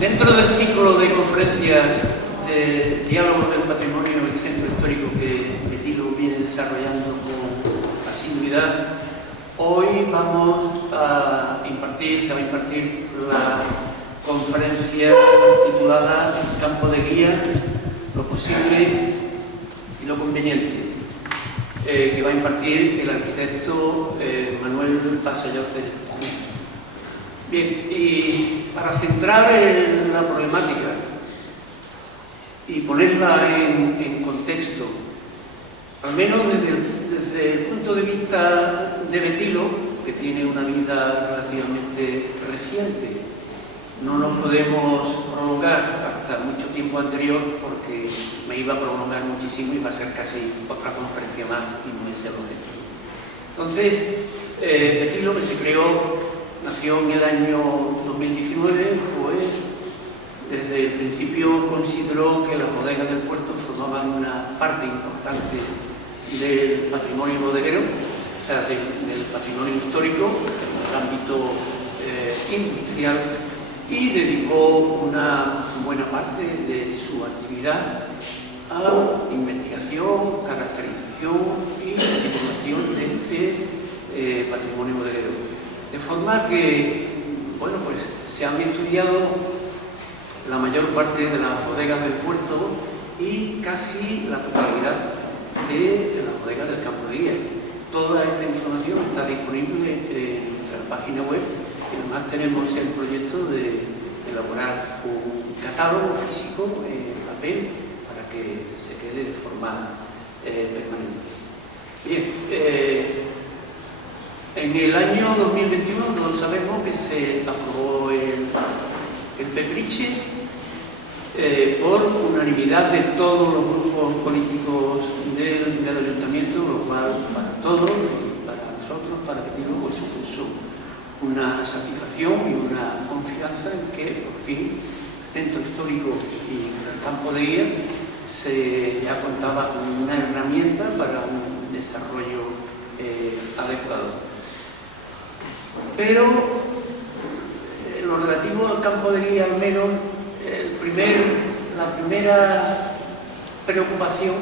Dentro del ciclo de conferencias de diálogo del patrimonio del centro histórico que Betilo viene desarrollando con asiduidad, hoy se va a impartir la conferencia titulada Campo de guía, lo posible y lo conveniente, que va a impartir el arquitecto Manuel Passa Ortega. Bien, y para centrar en la problemática y ponerla en contexto, al menos desde el punto de vista de Betilo, que tiene una vida relativamente reciente, no nos podemos prolongar hasta mucho tiempo anterior porque me iba a prolongar muchísimo y va a ser casi otra conferencia más y no es el objetivo. Entonces, Betilo, que se nació en el año 2019, pues desde el principio consideró que las bodegas del puerto formaban una parte importante del patrimonio bodeguero, o sea, del patrimonio histórico, en el ámbito industrial, y dedicó una buena parte de su actividad a investigación, caracterización y divulgación de este patrimonio bodeguero. De forma que, bueno, pues se han estudiado la mayor parte de las bodegas del puerto y casi la totalidad de las bodegas del campo de guía. Toda esta información está disponible en nuestra página web y además tenemos el proyecto de elaborar un catálogo físico en papel para que se quede de forma permanente. Bien, en el año 2021 todos sabemos que se aprobó el PEPRICHE por unanimidad de todos los grupos políticos del ayuntamiento, lo cual para todos, para nosotros, para Betilo, pues supuso una satisfacción y una confianza en que por fin el centro histórico y el campo de guía ya contaba con una herramienta para un desarrollo adecuado. Pero lo relativo al campo de guía, al menos, la primera preocupación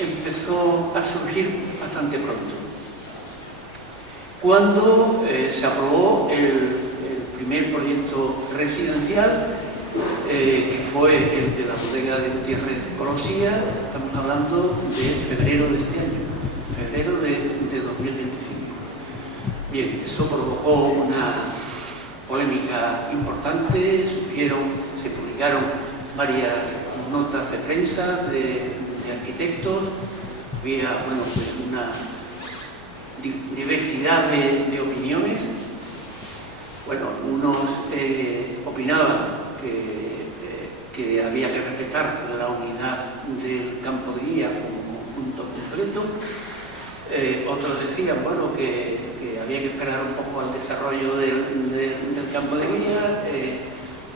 empezó a surgir bastante pronto. Cuando se aprobó el primer proyecto residencial, que fue el de la bodega de Gutiérrez Colosía, estamos hablando de febrero de este año, febrero de 2025. Bien, eso provocó una polémica importante, se publicaron varias notas de prensa de arquitectos, había pues una diversidad de opiniones. Bueno, algunos opinaban que había que respetar la unidad del campo de guía como conjunto completo. Otros decían, bueno, que había que esperar un poco al desarrollo del campo de guía,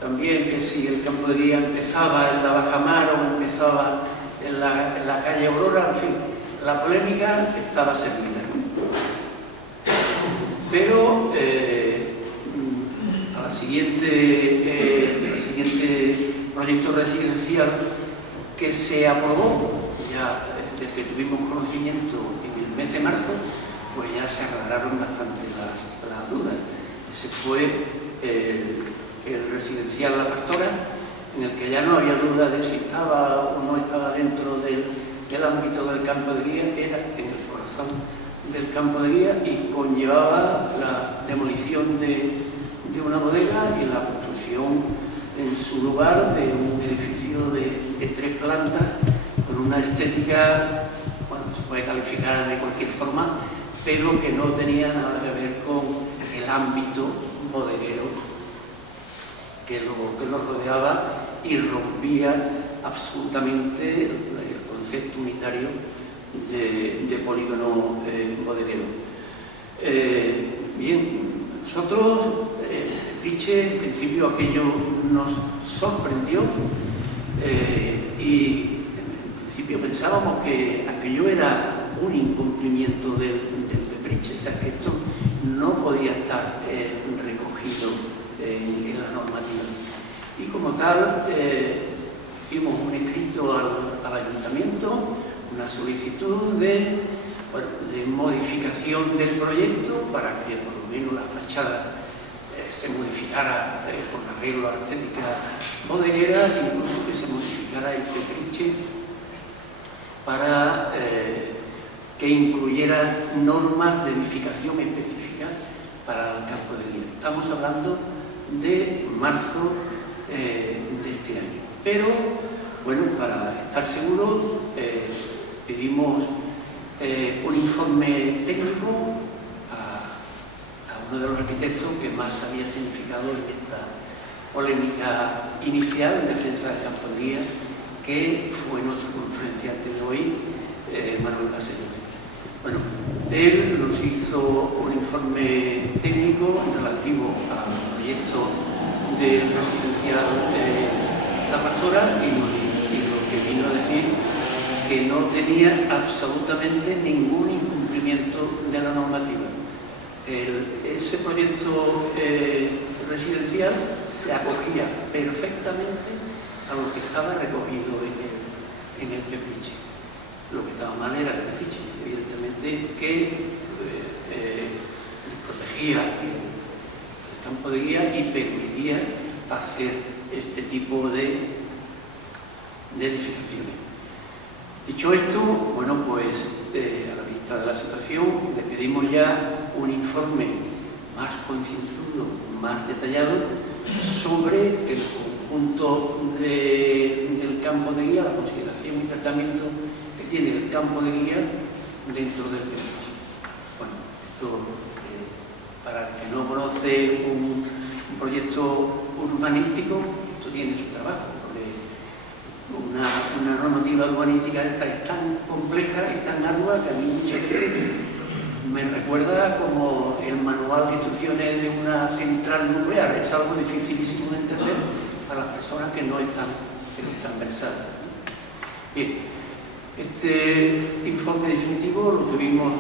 también que si el campo de guía empezaba en la bajamar o empezaba en la calle Aurora, en fin, la polémica estaba servida. Pero al siguiente proyecto residencial que se aprobó, ya desde que tuvimos conocimiento en el mes de marzo, pues ya se aclararon bastante las dudas. Ese fue el residencial La Pastora, en el que ya no había duda de si estaba o no estaba dentro del ámbito del campo de guía, era en el corazón del campo de guía y conllevaba la demolición de una bodega y la construcción en su lugar de un edificio de 3 plantas con una estética, bueno, se puede calificar de cualquier forma, pero que no tenía nada que ver con el ámbito bodeguero que lo rodeaba y rompía absolutamente el concepto unitario de polígono bodeguero. Bien, nosotros, en principio aquello nos sorprendió y en principio pensábamos que aquello era un incumplimiento del PEPRICHE, o sea que esto no podía estar recogido en la normativa. y como tal hicimos un escrito al ayuntamiento, una solicitud de modificación del proyecto para que por lo menos la fachada se modificara con arreglo a la estética bodeguera, incluso que se modificara el petriche para que incluyera normas de edificación específicas para el campo de guía. Estamos hablando de marzo de este año. Pero, bueno, para estar seguros, pedimos un informe técnico a uno de los arquitectos que más había significado en esta polémica inicial en defensa del campo de guía, que fue nuestro conferenciante de hoy, Manuel Casellote. Bueno, él nos hizo un informe técnico relativo al proyecto del residencial La Pastora y lo que vino a decir que no tenía absolutamente ningún incumplimiento de la normativa. Ese proyecto residencial se acogía perfectamente a lo que estaba recogido en el petriche. Lo que estaba mal era el petriche, evidentemente, que protegía el campo de guía y permitía hacer este tipo de edificaciones. Dicho esto, bueno, pues a la vista de la situación le pedimos ya un informe más concienzudo, más detallado sobre el conjunto del campo de guía, la consideración y tratamiento que tiene el campo de guía dentro del petriche. Bueno, esto, para el que no conoce un proyecto urbanístico, esto tiene su trabajo. Una normativa urbanística esta es tan compleja y tan ardua que a mí muchas veces me recuerda como el manual de instrucciones de una central nuclear. Es algo dificilísimo de entender para las personas que no están versadas. Bien, este informe definitivo lo tuvimos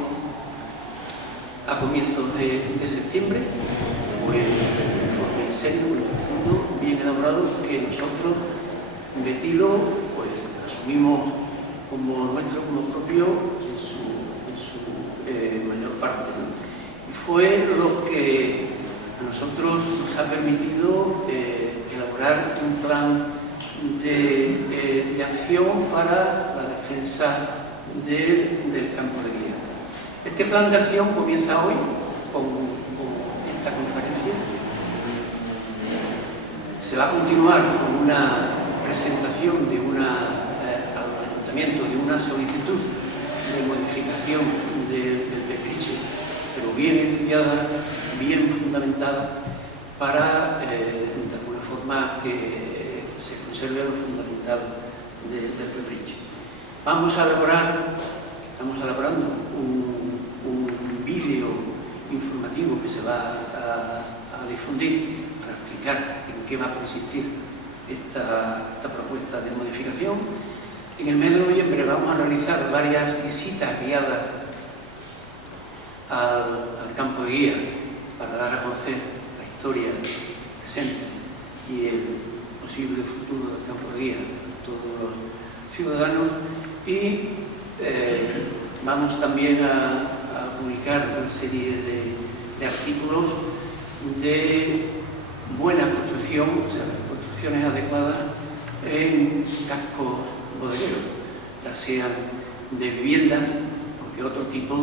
a comienzos de septiembre. Fue un informe serio, muy profundo, bien elaborado, que nosotros Betilo, pues asumimos como nuestro, como propio en su mayor parte, ¿no? Y fue lo que a nosotros nos ha permitido elaborar un plan de acción para la defensa del campo de guía. Este plan de acción comienza hoy con esta conferencia. Se va a continuar con una presentación al ayuntamiento de una solicitud de modificación del petriche, pero bien estudiada, bien fundamentada, para de alguna forma que se conserve lo fundamental del petriche. Estamos elaborando un vídeo informativo que se va a difundir para explicar en qué va a consistir esta propuesta de modificación. En el mes de noviembre vamos a realizar varias visitas guiadas al campo de guía para dar a conocer la historia presente y el posible futuro del campo de guía a todos los ciudadanos, y vamos también a publicar una serie de artículos de buena construcción, o sea, construcciones adecuadas en cascos bodegueros, ya sean de viviendas, porque otro tipo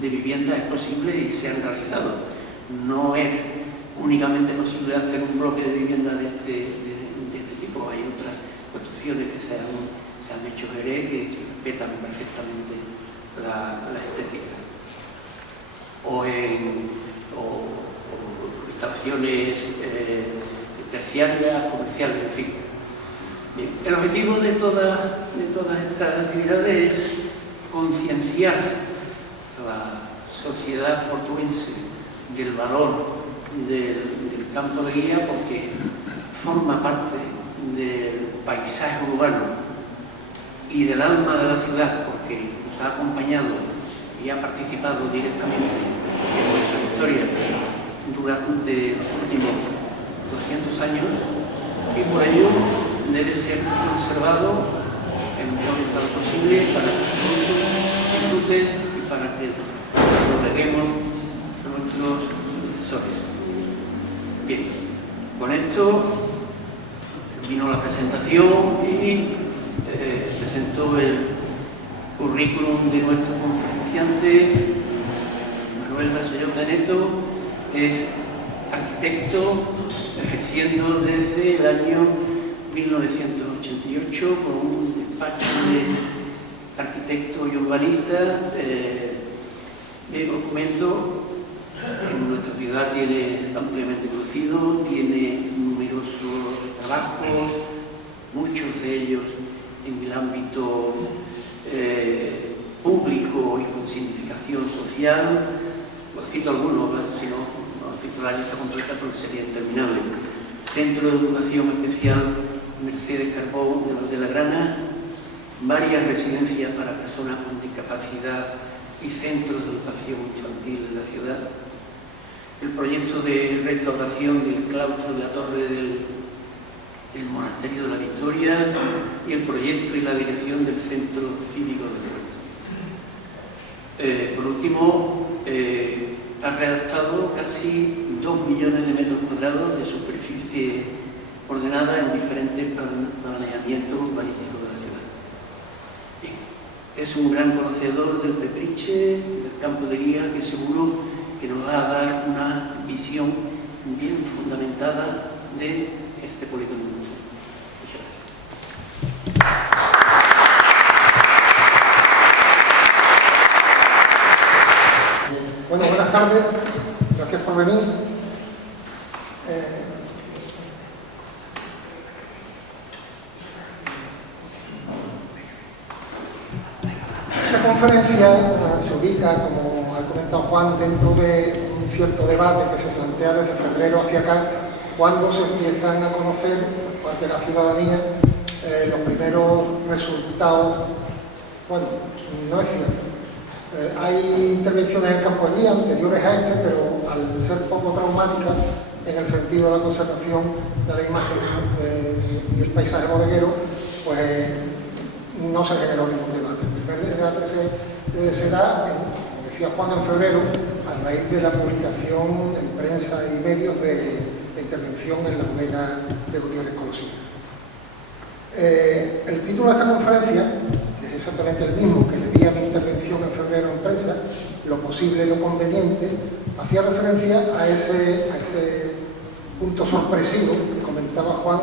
de viviendas es posible y se han realizado. No es únicamente posible hacer un bloque de vivienda de este tipo, hay otras construcciones que se han hecho que respetan perfectamente la estética. O instalaciones terciarias, comerciales, en fin. Bien, el objetivo de todas estas actividades es concienciar a la sociedad portuense del valor del campo de guía, porque forma parte del paisaje urbano y del alma de la ciudad, porque nos ha acompañado y ha participado directamente en nuestra historia durante los últimos 200 años, y por ello debe ser conservado en el mejor estado posible para que su uso disfrute y para que lo leguemos a nuestros sucesores. Bien, con esto vino la presentación y presentó el currículum de nuestro conferenciante. Manuel Barcelló de Neto es arquitecto ejerciendo desde el año 1988 con un despacho de arquitecto y urbanista de documento. En nuestra ciudad tiene ampliamente conocido, tiene numerosos trabajos, muchos de ellos en el ámbito público y con significación social. Cito algunos, si no cito la lista completa porque sería interminable. Centro de Educación Especial Mercedes Carbó de Valdegrana, varias residencias para personas con discapacidad y centros de educación infantil en la ciudad, el proyecto de restauración del claustro de la torre del Monasterio de la Victoria y el proyecto y la dirección del Centro Cívico de Puerto. Por último, ha redactado casi 2 millones de metros cuadrados de superficie ordenada en diferentes planeamientos urbanísticos de la ciudad. Bien. Es un gran conocedor del Petriche, del campo de guía, que seguro que nos va a dar una visión bien fundamentada de este polígono industrial. Muchas gracias. Bueno, buenas tardes, gracias por venir. Esta conferencia se ubica, como ha comentado Juan, dentro de un cierto debate que se plantea desde febrero hacia acá, cuando se empiezan a conocer por parte de la ciudadanía los primeros resultados. Bueno, no es cierto. Hay intervenciones en campo allí anteriores a este, pero al ser poco traumáticas en el sentido de la conservación de la imagen y el paisaje bodeguero, pues no se generó ningún debate. El primer debate se da, como decía Juan, en febrero, a raíz de la publicación en prensa y medios de la intervención en la bodega de Gutiérrez Colosina. El título de esta conferencia, que es exactamente el mismo que le di a mi intervención en febrero en prensa, lo posible y lo conveniente, hacía referencia a ese punto sorpresivo que comentaba Juan,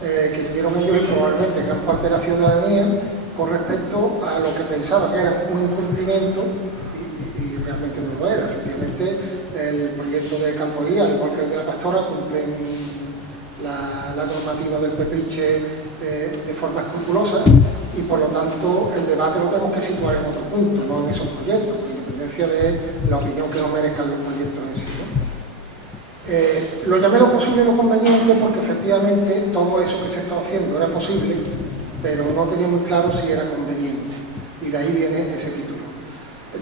que tuvieron ellos y probablemente gran parte de la ciudadanía con respecto a lo que pensaba que era un incumplimiento y realmente no lo era. Efectivamente, el proyecto de Campo Guía, al igual que el de la Pastora, cumplen la normativa del Petriche de forma escrupulosa y por lo tanto el debate lo tenemos que situar en otro punto, no en esos proyectos, con independencia de la opinión que nos merezcan los proyectos en sí, ¿no? Lo llamé lo posible y lo conveniente porque efectivamente todo eso que se estaba haciendo era posible, pero no tenía muy claro si era conveniente, y de ahí viene ese título.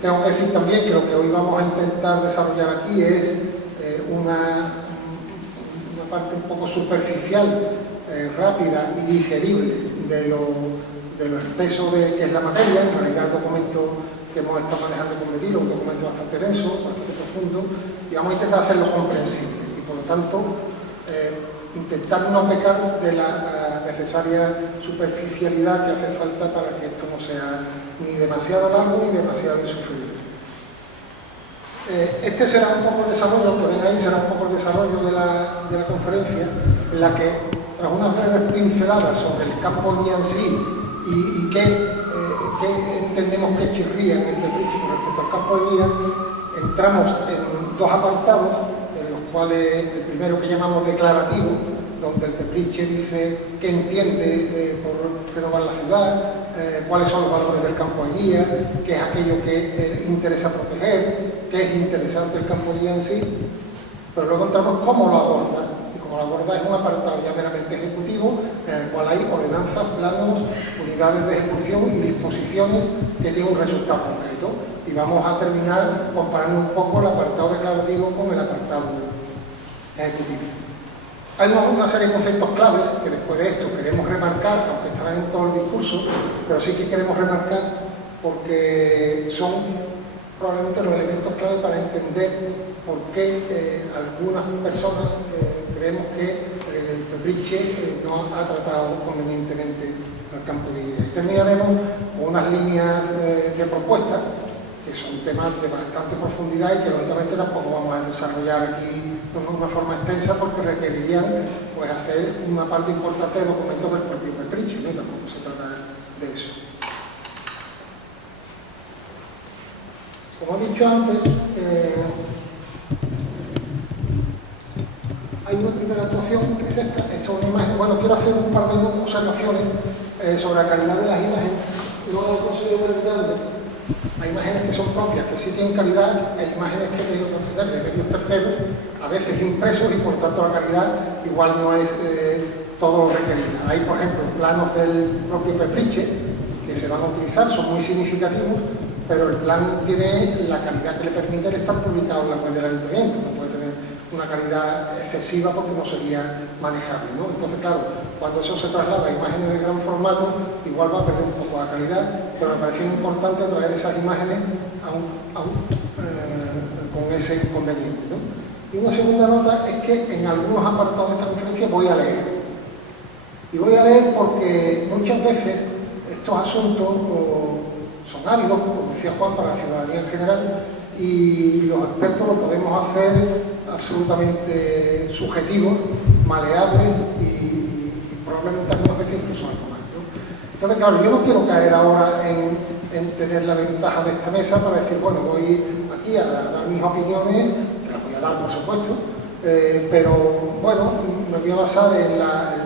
Tengo que decir también que lo que hoy vamos a intentar desarrollar aquí es una parte un poco superficial, rápida y digerible de lo espeso que es la materia. En realidad el documento que hemos estado manejando con Betilo, un documento bastante denso, bastante profundo, y vamos a intentar hacerlo comprensible y por lo tanto intentar no pecar de la necesaria superficialidad que hace falta para que esto no sea ni demasiado largo ni demasiado insufrible. Este será un poco el desarrollo, lo que ven ahí será un poco el desarrollo de la conferencia, en la que, tras unas breves pinceladas sobre el campo guía en sí y qué entendemos que chirría en el Petriche con respecto al campo de guía, entramos en dos apartados, en los cuales el primero que llamamos declarativo, donde el Petriche dice qué entiende por renovar la ciudad, cuáles son los valores del campo de guía, qué es aquello que interesa proteger, qué es interesante el campo de guía en sí, pero luego entramos cómo lo aborda, y como lo aborda es un apartado ya meramente ejecutivo, en el cual hay ordenanzas, planos, unidades de ejecución y disposiciones que tienen un resultado concreto, y vamos a terminar comparando un poco el apartado declarativo con el apartado ejecutivo. Hay una serie de conceptos claves que después de esto queremos remarcar, aunque estarán en todo el discurso, pero sí que queremos remarcar porque son probablemente los elementos clave para entender por qué algunas personas creemos que el Petriche no ha tratado convenientemente al campo de guía. Y terminaremos con unas líneas de propuestas que son temas de bastante profundidad y que lógicamente tampoco vamos a desarrollar aquí de una forma extensa porque requerirían pues, hacer una parte importante de documentos del propio Petriche, ¿no? Tampoco se trata de eso. Como he dicho antes, hay una primera actuación que es esta. Esto es una imagen. Bueno, quiero hacer un par de observaciones sobre la calidad de las imágenes. No lo considero muy grande. Hay imágenes que son propias, que sí tienen calidad, hay imágenes que he tenido que obtener de medios terceros, a veces impresos, y por tanto la calidad igual no es todo lo requerido. Hay, por ejemplo, planos del propio Petriche que se van a utilizar, son muy significativos, pero el plan tiene la calidad que le permite el estar publicado en la web del ayuntamiento. No puede tener una calidad excesiva porque no sería manejable, ¿no? Entonces, claro, cuando eso se traslada a imágenes de gran formato, igual va a perder un poco la calidad, pero me pareció importante traer esas imágenes con ese inconveniente, ¿no? Y una segunda nota es que en algunos apartados de esta conferencia voy a leer. Y voy a leer porque muchas veces estos asuntos son áridos, como decía Juan, para la ciudadanía en general, y los expertos lo podemos hacer absolutamente subjetivos, maleables y probablemente algunas veces incluso algo más, ¿no? Entonces, claro, yo no quiero caer ahora en tener la ventaja de esta mesa para decir, bueno, voy aquí a dar mis opiniones, que las voy a dar, por supuesto, pero, bueno, me voy a basar en la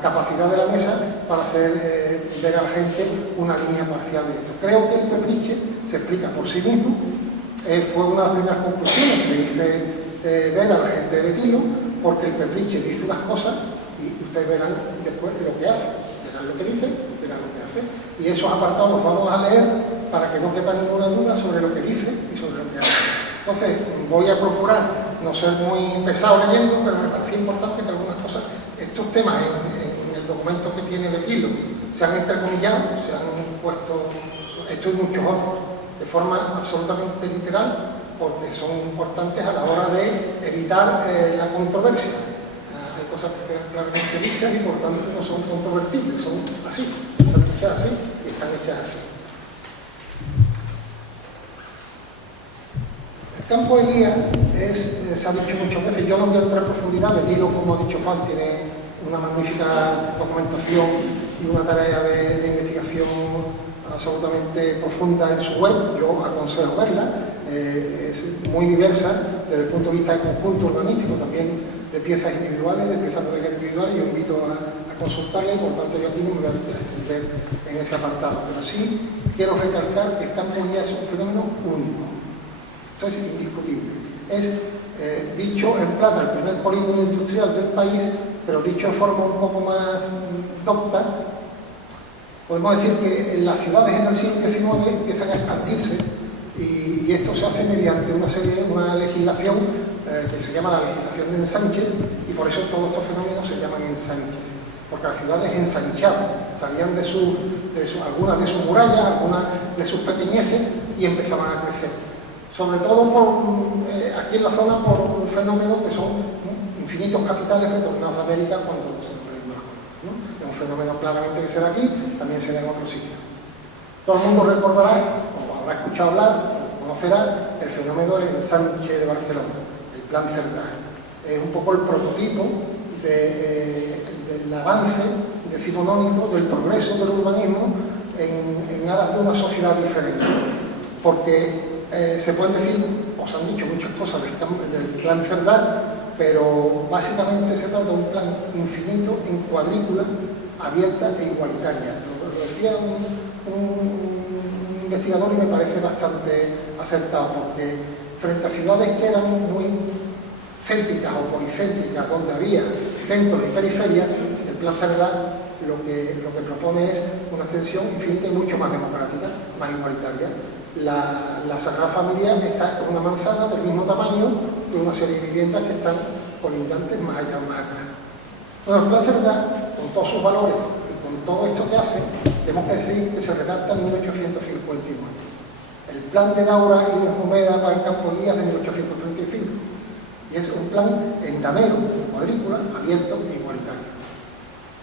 capacidad de la mesa para hacer ver a la gente una línea parcial de esto. Creo que el Petriche se explica por sí mismo. Fue una de las primeras conclusiones que hice ver a la gente de Betilo, porque el Petriche dice unas cosas y ustedes verán después lo que hace. Verán lo que dice, verán lo que hace. Y esos apartados los vamos a leer para que no quepa ninguna duda sobre lo que dice y sobre lo que hace. Entonces, voy a procurar no ser muy pesado leyendo, pero me parece importante que algunas cosas, estos temas en el documento que tiene Betilo, se han entrecomillado, se han puesto, esto y muchos otros, de forma absolutamente literal, porque son importantes a la hora de evitar la controversia. Hay cosas que quedan claramente dichas y por tanto no son controvertibles, son así, están dichas así y están hechas así. El campo de guía se ha dicho muchas veces, yo no voy a entrar en profundidad, Betilo, como ha dicho Juan, tiene una magnífica documentación y una tarea de investigación absolutamente profunda en su web. Yo aconsejo verla, es muy diversa desde el punto de vista de conjunto urbanístico, también de piezas individuales, de piezas bodegas individuales. Yo invito a consultarla y por tanto yo aquí no me voy a extender en ese apartado, pero sí quiero recalcar que el campo de guía es un fenómeno único. Esto es indiscutible. Es, dicho en plata, el primer polígono industrial del país, pero dicho de forma un poco más docta, podemos decir que en las ciudades en el siglo XIX empiezan a expandirse y esto se hace mediante una legislación que se llama la legislación de ensanche, y por eso todos estos fenómenos se llaman ensanches, porque las ciudades ensanchaban, salían de algunas de sus murallas, algunas de sus pequeñeces y empezaban a crecer. Sobre todo aquí en la zona por un fenómeno que son infinitos capitales retornados a América cuando se perdieron las cosas, ¿no? Es un fenómeno claramente que se da aquí, también se da en otros sitios. Todo el mundo recordará, o habrá escuchado hablar, o conocerá el fenómeno del ensanche de Barcelona, el Plan Cerdà. Es un poco el prototipo del avance decimonónico, del progreso del urbanismo en aras de una sociedad diferente. Porque se pueden decir, o se han dicho muchas cosas del Plan Cerdà, pero básicamente se trata de un plan infinito en cuadrícula, abierta e igualitaria. Lo decía un investigador y me parece bastante acertado, porque frente a ciudades que eran muy céntricas o policéntricas, donde había centros y periferias, el Plan Cerdà lo que propone es una extensión infinita y mucho más democrática, más igualitaria. La Sagrada Familia está en una manzana del mismo tamaño que una serie de viviendas que están colindantes más allá, más acá. Bueno, el plan Cerdá, con todos sus valores y con todo esto que hace, tenemos que decir que se redacta en 1859. El plan de Daura y de Jumeda para el Campo Guía de 1835. Y es un plan endamero, cuadrícula, abierto e igualitario.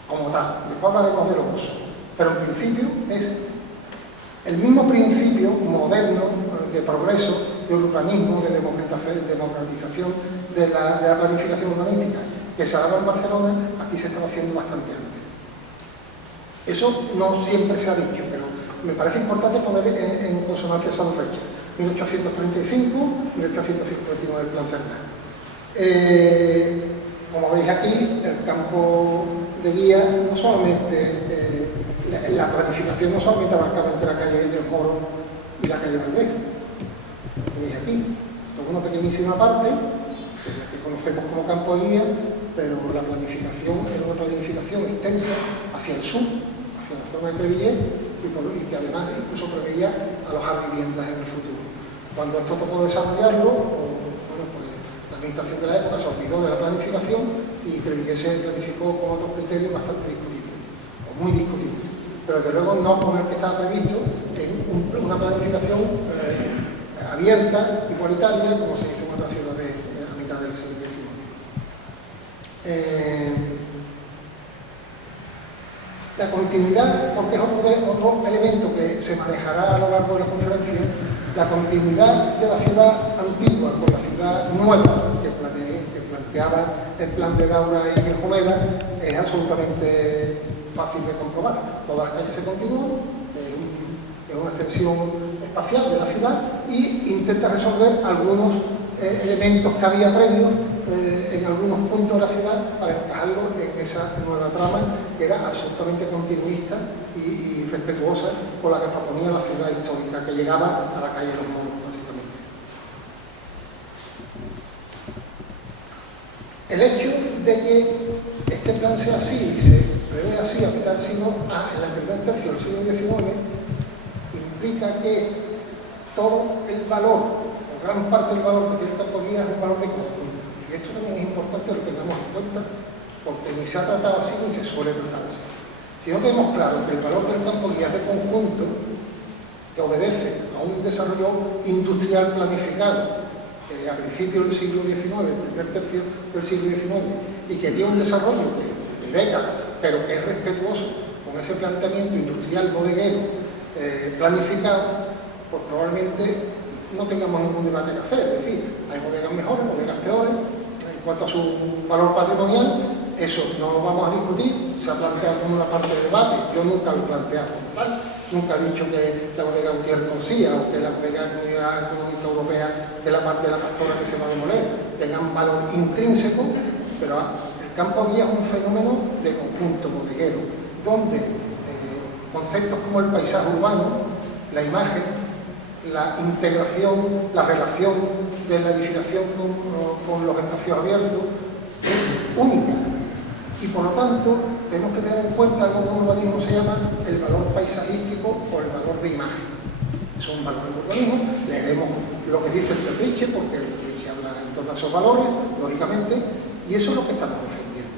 Como tal, después hablaremos de los usos. Pero en principio es el mismo principio moderno de progreso, de urbanismo, de democratización de la planificación urbanística que se ha dado en Barcelona, aquí se estaba haciendo bastante antes. Eso no siempre se ha dicho, pero me parece importante poner en consonancia esas dos fechas. 1835, 1859 el plan Cerdá. Como veis aquí, el campo de guía no solamente, la planificación no solamente abarcaba entre la calle del Moro y la calle Valdés. Como veis aquí, es una pequeñísima parte, que es la que conocemos como campo de guía, pero la planificación era una planificación extensa hacia el sur, hacia la zona de Crevillent, y que además incluso preveía alojar viviendas en el futuro. Cuando esto tocó desarrollarlo, bueno, pues la administración de la época se olvidó de la planificación y Crevillent se planificó con otros criterios bastante discutibles, o muy discutibles. Pero desde luego no con el que estaba previsto en una planificación abierta, igualitaria, como se hizo en otras ciudades a mitad del siglo XIX. La continuidad, porque es otro elemento que se manejará a lo largo de la conferencia, la continuidad de la ciudad antigua con la ciudad nueva que planteaba el plan de Daura y de Jumeda es absolutamente fácil de comprobar. Todas las calles se continúan, es una extensión espacial de la ciudad y intenta resolver algunos elementos que había previos en algunos puntos de la ciudad para encajarlo en esa nueva trama que era absolutamente continuista y respetuosa con la que proponía la ciudad histórica, que llegaba a la calle de los Moros, básicamente. El hecho de que este plan sea así y se prevé así a mitad del siglo, en el primer tercio del siglo XIX, implica que todo el valor, o gran parte del valor que tiene el campo guía es un valor de conjunto. Y esto también es importante que lo tengamos en cuenta, porque ni se ha tratado así ni se suele tratar así. Si no tenemos claro que el valor del campo guía es de conjunto, que obedece a un desarrollo industrial planificado a principios del siglo XIX, el primer tercio del siglo XIX, y que tiene un desarrollo de décadas, pero que es respetuoso con ese planteamiento industrial bodeguero planificado, pues probablemente no tengamos ningún debate que hacer. Es decir, hay bodegas mejores, bodegas peores. En cuanto a su valor patrimonial, eso no lo vamos a discutir. Se ha planteado como una parte de debate. Yo nunca lo he planteado como tal. Nunca he dicho que la bodega Gutiérrez Concía o que la bodega Comunidad Económica Europea, que es la parte de la Pastora que se va a demoler, tengan valor intrínseco, pero el campo guía es un fenómeno de conjunto bodeguero, donde conceptos como el paisaje urbano, la imagen, la integración, la relación de la edificación con los espacios abiertos es única. Y por lo tanto, tenemos que tener en cuenta algo que en urbanismo se llama el valor paisajístico o el valor de imagen. Es un valor de urbanismo, leeremos lo que dice el Petriche, porque el Petriche habla en torno a esos valores, lógicamente, y eso es lo que estamos defendiendo.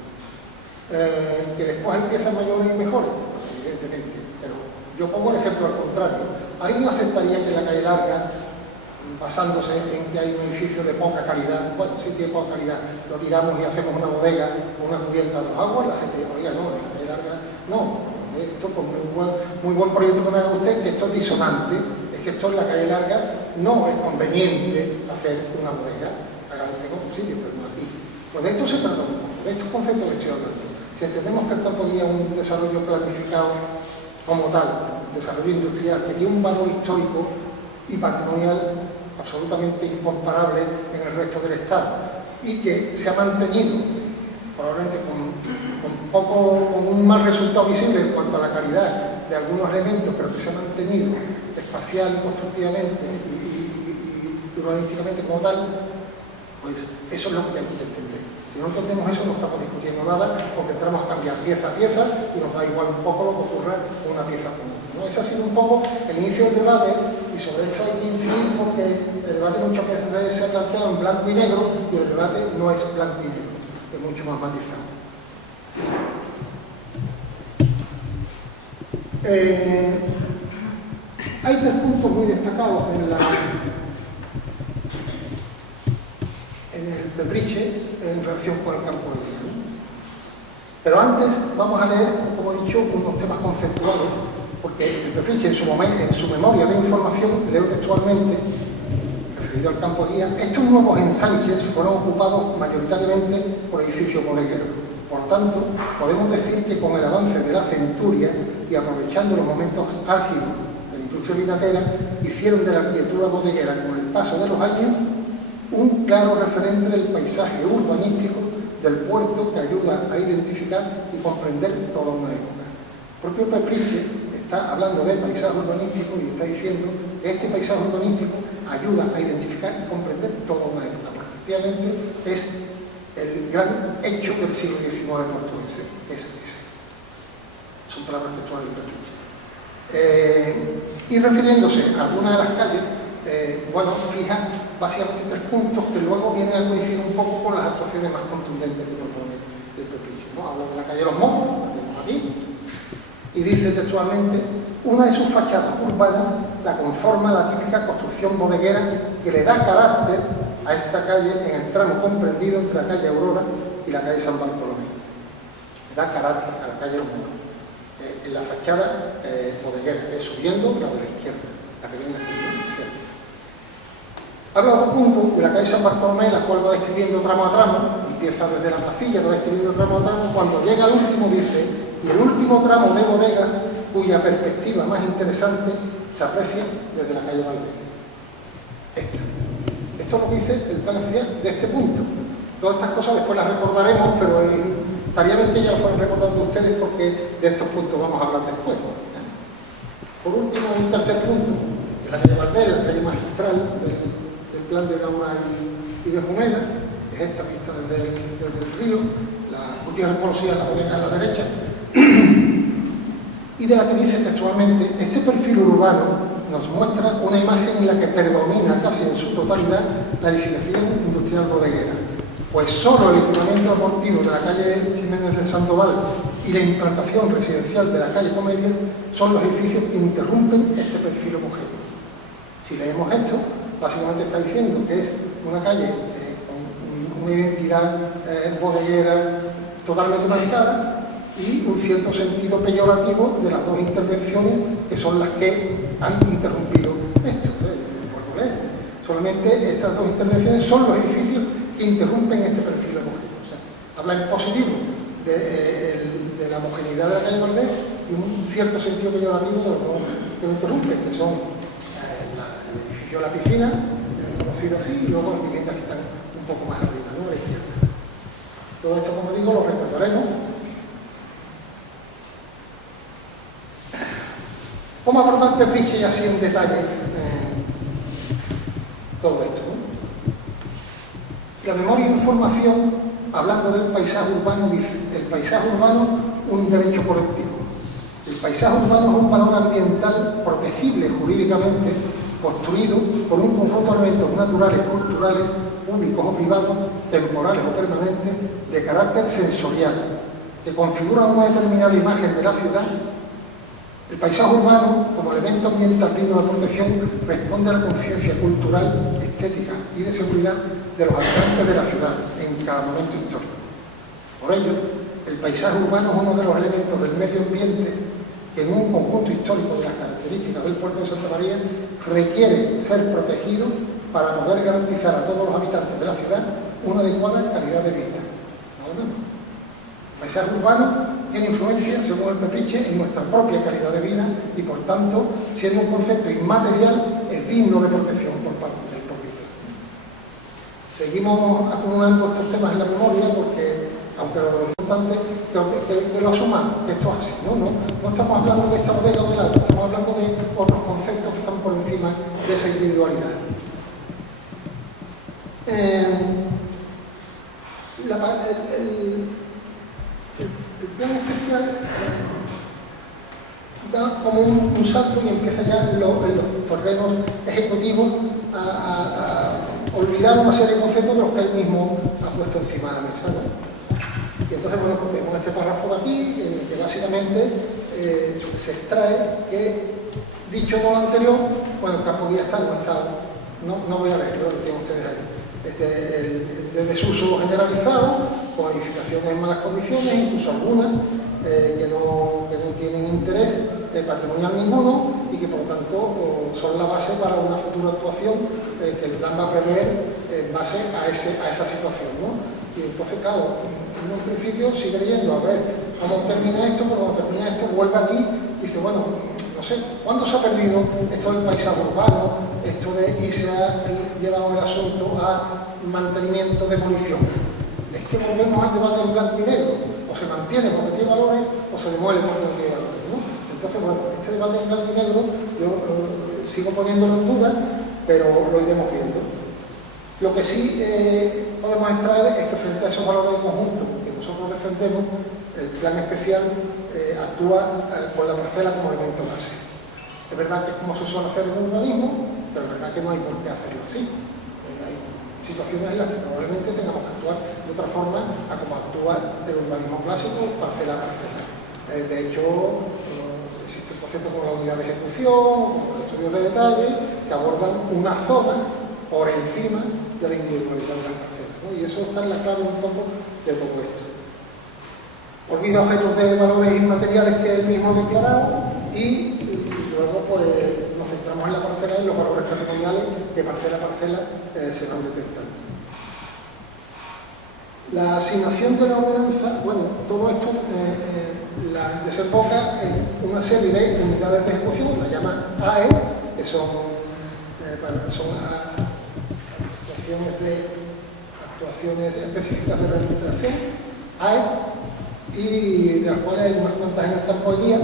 Que después hay piezas mayores y mejores, evidentemente, pero yo pongo el ejemplo al contrario. ¿Alguien aceptaría que la calle larga, basándose en que hay un edificio de poca calidad, bueno, sí tiene poca calidad, lo tiramos y hacemos una bodega o una cubierta de los aguas? La gente dice, oiga, no, en la calle larga, no, esto con muy buen proyecto que me haga usted, que esto es disonante, es que esto en la calle larga no es conveniente hacer una bodega, hágalo usted en otro sitio, pero no aquí. Pues de esto se trata un poco, de estos conceptos que estoy hablando. Si entendemos que el campo guía es un desarrollo planificado como tal, desarrollo industrial, que tiene un valor histórico y patrimonial absolutamente incomparable en el resto del Estado y que se ha mantenido, probablemente con un mal resultado visible en cuanto a la calidad de algunos elementos, pero que se ha mantenido espacial y constructivamente y urbanísticamente como tal, pues eso es lo que tenemos que entender. Si no entendemos eso, no estamos discutiendo nada, porque entramos a cambiar pieza a pieza y nos da igual un poco lo que ocurra con una pieza con otra, ¿no? Ese ha sido un poco el inicio del debate, y y sobre esto hay que incidir porque el debate muchas veces se plantea en blanco y negro y el debate no es blanco y negro, es mucho más matizado. Hay 3 puntos muy destacados en el Petriche en relación con el campo de Guía. Pero antes vamos a leer, como he dicho, unos temas conceptuales, porque el Petriche en su memoria de información, leo textualmente, referido al campo de Guía, estos nuevos ensanches fueron ocupados mayoritariamente por edificios bodegueros. Por lo tanto, podemos decir que con el avance de la centuria y aprovechando los momentos álgidos de la industria vinatera, hicieron de la arquitectura bodeguera, con el paso de los años, un claro referente del paisaje urbanístico del puerto que ayuda a identificar y comprender toda una época. El propio Petriche está hablando de paisaje urbanístico y está diciendo que este paisaje urbanístico ayuda a identificar y comprender toda una época, porque efectivamente es el gran hecho del siglo XIX portuense. Son palabras textuales de Petriche. Y refiriéndose a algunas de las calles, bueno, fija básicamente 3 puntos que luego vienen a coincidir un poco con las actuaciones más contundentes que propone el Petriche, ¿no? Habla de la calle Los Mos, la tenemos aquí, y dice textualmente: una de sus fachadas urbanas la conforma la típica construcción bodeguera que le da carácter a esta calle en el tramo comprendido entre la calle Aurora y la calle San Bartolomé. Le da carácter a la calle Los Mos. En la fachada bodeguera, subiendo la de la izquierda, la que viene aquí, ¿no? Habla otro punto de la calle San Bartolomé, la cual va describiendo tramo a tramo, empieza desde la placilla, va describiendo tramo a tramo, cuando llega al último dice: y el último tramo de bodegas cuya perspectiva más interesante se aprecia desde la calle Valdés. Esto es lo que dice el plan oficial de este punto. Todas estas cosas después las recordaremos, pero estaría bien que ya lo fueran recordando ustedes, porque de estos puntos vamos a hablar después. Por último, hay un tercer punto, que es la calle Valdés, la calle magistral del plan de Daura y de Jumena, que es esta vista desde el río, la Gutiérrez Polosía, la bodega a la derecha, y de la que dice textualmente: este perfil urbano nos muestra una imagen en la que predomina casi en su totalidad la edificación industrial bodeguera, pues solo el equipamiento deportivo de la calle Jiménez del Sandoval y la implantación residencial de la calle Comedia son los edificios que interrumpen este perfil homogéneo. Si leemos esto, básicamente está diciendo que es una calle con una identidad bodeguera totalmente marcada y un cierto sentido peyorativo de las dos intervenciones que son las que han interrumpido esto. Solamente estas dos intervenciones son los edificios que interrumpen este perfil homogéneo. O sea, habla en positivo de la homogeneidad de la calle Valdés y un cierto sentido peyorativo de los dos que lo interrumpen, que son el edificio de la piscina, conocido así, y luego las viviendas que están un poco más arriba, ¿no? A la izquierda. Todo esto, como digo, lo recordaremos. Vamos a abordar Petriche y así en detalle todo esto, ¿no? La memoria de información, hablando del paisaje urbano, dice: el paisaje urbano, un derecho colectivo. El paisaje urbano es un valor ambiental protegible jurídicamente, construido por un conjunto de elementos naturales, culturales, públicos o privados, temporales o permanentes, de carácter sensorial, que configuran una determinada imagen de la ciudad. El paisaje urbano, como elemento ambiental digno de protección, responde a la conciencia cultural, estética y de seguridad de los habitantes de la ciudad en cada momento histórico. Por ello, el paisaje urbano es uno de los elementos del medio ambiente que en un conjunto histórico de las características del puerto de Santa María requiere ser protegido para poder garantizar a todos los habitantes de la ciudad una adecuada calidad de vida. Nada menos. El paisaje urbano tiene influencia, según el Petriche, en nuestra propia calidad de vida y, por tanto, siendo un concepto inmaterial, es digno de protección por parte del propio Estado. Seguimos acumulando estos temas en la memoria porque, aunque lo importante que lo asumamos, que esto es así, no estamos hablando de esta bodega o de la otra, estamos hablando de otros conceptos que están por encima de esa individualidad. El plan especial da como un salto y empieza ya en los terrenos ejecutivos a olvidar una serie de conceptos de los que él mismo ha puesto encima de la mesa, ¿no? Y entonces, bueno, pues tenemos este párrafo de aquí, que básicamente se extrae que, dicho todo lo anterior, bueno, el campo guía está como está, no voy a leerlo, lo tienen ustedes ahí. De desuso generalizado, con edificaciones en malas condiciones, incluso algunas que no tienen interés patrimonial ninguno y que por lo tanto son la base para una futura actuación que el plan va a prever en base a esa situación, ¿no? Y entonces, claro, en un principio sigue leyendo, a ver, ¿cómo termina esto? Pero cuando termina esto vuelve aquí y dice, bueno, no sé, ¿cuándo se ha perdido esto del paisaje urbano, esto de y se ha llevado el asunto a mantenimiento, demolición? Es que volvemos al debate en blanco y negro, o se mantiene porque tiene valores o se demuele porque no tiene valores, ¿no? Entonces, bueno, este debate en blanco y negro yo sigo poniéndolo en duda, pero lo iremos viendo. Lo que sí podemos extraer es que frente a esos valores de conjunto que nosotros defendemos, el plan especial actúa con la parcela como elemento base. Es verdad que es como se suele hacer en un urbanismo, pero es verdad que no hay por qué hacerlo así. Hay situaciones en las que probablemente tengamos que actuar de otra forma a como actúa el urbanismo clásico, parcela a parcela. De hecho, existe el concepto como la unidad de ejecución, como los estudios de detalle, que abordan una zona por encima de la individualidad de las parcelas, ¿no? Y eso está en la clave un poco de todo esto. Olvida objetos de valores inmateriales que él mismo ha declarado y luego pues nos centramos en la parcela y en los valores patrimoniales que parcela a parcela se van detectando. La asignación de la ordenanza, bueno, todo esto la desemboca en una serie de unidades de ejecución, la llama AE, que son actuaciones específicas de rehabilitación, AE, y de las cuales hay unas cuantas en el campo de guía.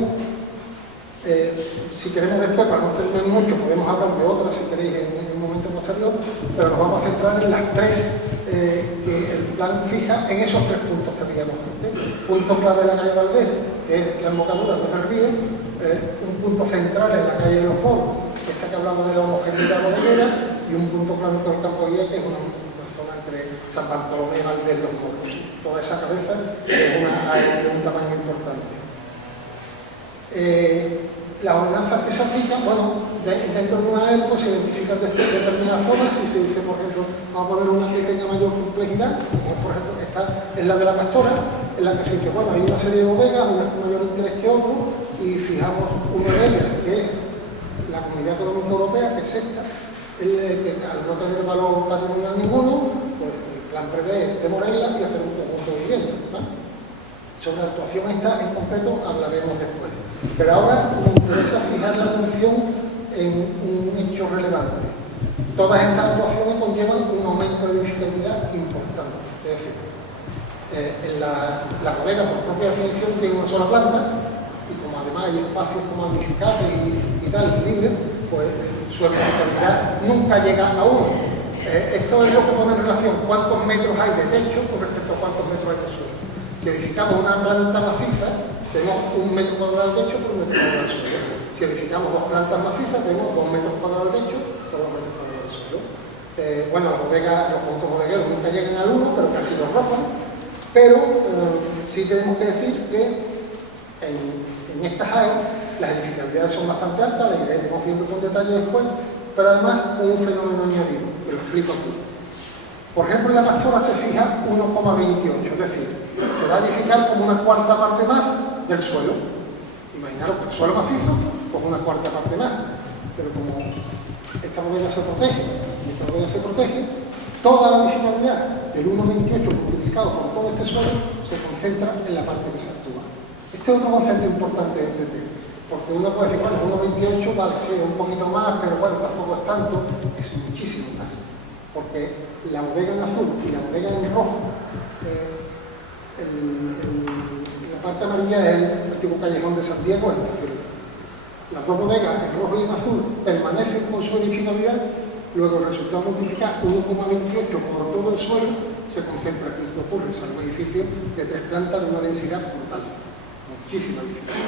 Si queremos después, para no extendernos mucho, podemos hablar de otras si queréis en un momento posterior, pero nos vamos a centrar en las tres que el plan fija en esos tres puntos que veíamos antes. Punto clave en la calle Valdés, que es la embocadura del río, un punto central en la calle de los Moros, que está que hablamos de la homogeneidad bodeguera, y un punto clave en todo el campo de guía, que es una zona entre San Bartolomé y Valdés de los Moros. Toda esa cabeza es de un tamaño importante. Las ordenanzas que se aplican, bueno, dentro de una AEL pues, se identifican determinadas zonas y se dice, por ejemplo, vamos a poner una que tenga mayor complejidad, como por ejemplo esta es la de la Pastora, en la que se dice, bueno, hay una serie de bodegas, unas con mayor interés que otras, y fijamos una de ellas, que es la Comunidad Económica Europea, que es esta, que al no tener valor patrimonial ninguno, pues el plan prevé demolerla y hacer un conjunto de viviendas, ¿vale? Sobre la actuación esta en concreto hablaremos después. Pero ahora me interesa fijar la atención en un hecho relevante. Todas estas actuaciones conllevan un aumento de edificabilidad importante. Es decir, en la bodega, por propia definición, tiene una sola planta y como además hay espacios como amplificate y tal, libres, pues su edificabilidad nunca llega a uno. Esto es lo que pone en relación cuántos metros hay de techo con respecto a cuántos metros hay de suelo. Si edificamos una planta maciza, tenemos 1 metro cuadrado de techo por 1 metro cuadrado de suelo. Si edificamos 2 plantas macizas, tenemos 2 metros cuadrados de techo por 2 metros cuadrados de suelo. Bueno, las bodegas, los puntos bodegueros nunca llegan al 1, pero casi los rozan. Pero sí tenemos que decir que en estas áreas las edificabilidades son bastante altas, las iremos viendo con detalle después, pero además un fenómeno añadido, que lo explico aquí. Por ejemplo, en la Pastora se fija 1,28, es decir, se va a edificar como una cuarta parte más del suelo. Imaginaros que el suelo macizo, pues una cuarta parte más. Pero como esta bodega se protege y esta bodega se protege, toda la edificabilidad del 1,28 multiplicado por todo este suelo se concentra en la parte que se actúa. Este es otro concepto importante de entender, porque uno puede decir, bueno, 1,28 vale, sí, un poquito más, pero bueno, tampoco es tanto, es muchísimo más. Porque la bodega en azul y la bodega en rojo, la parte amarilla es el antiguo callejón de San Diego, es la Florida. Las dos bodegas, en rojo y en azul, permanecen con su edificabilidad, luego el resultado multiplicar 1,28 por todo el suelo se concentra aquí. ¿Qué ocurre? Son edificios de 3 plantas de una densidad brutal. muchísima dificultad.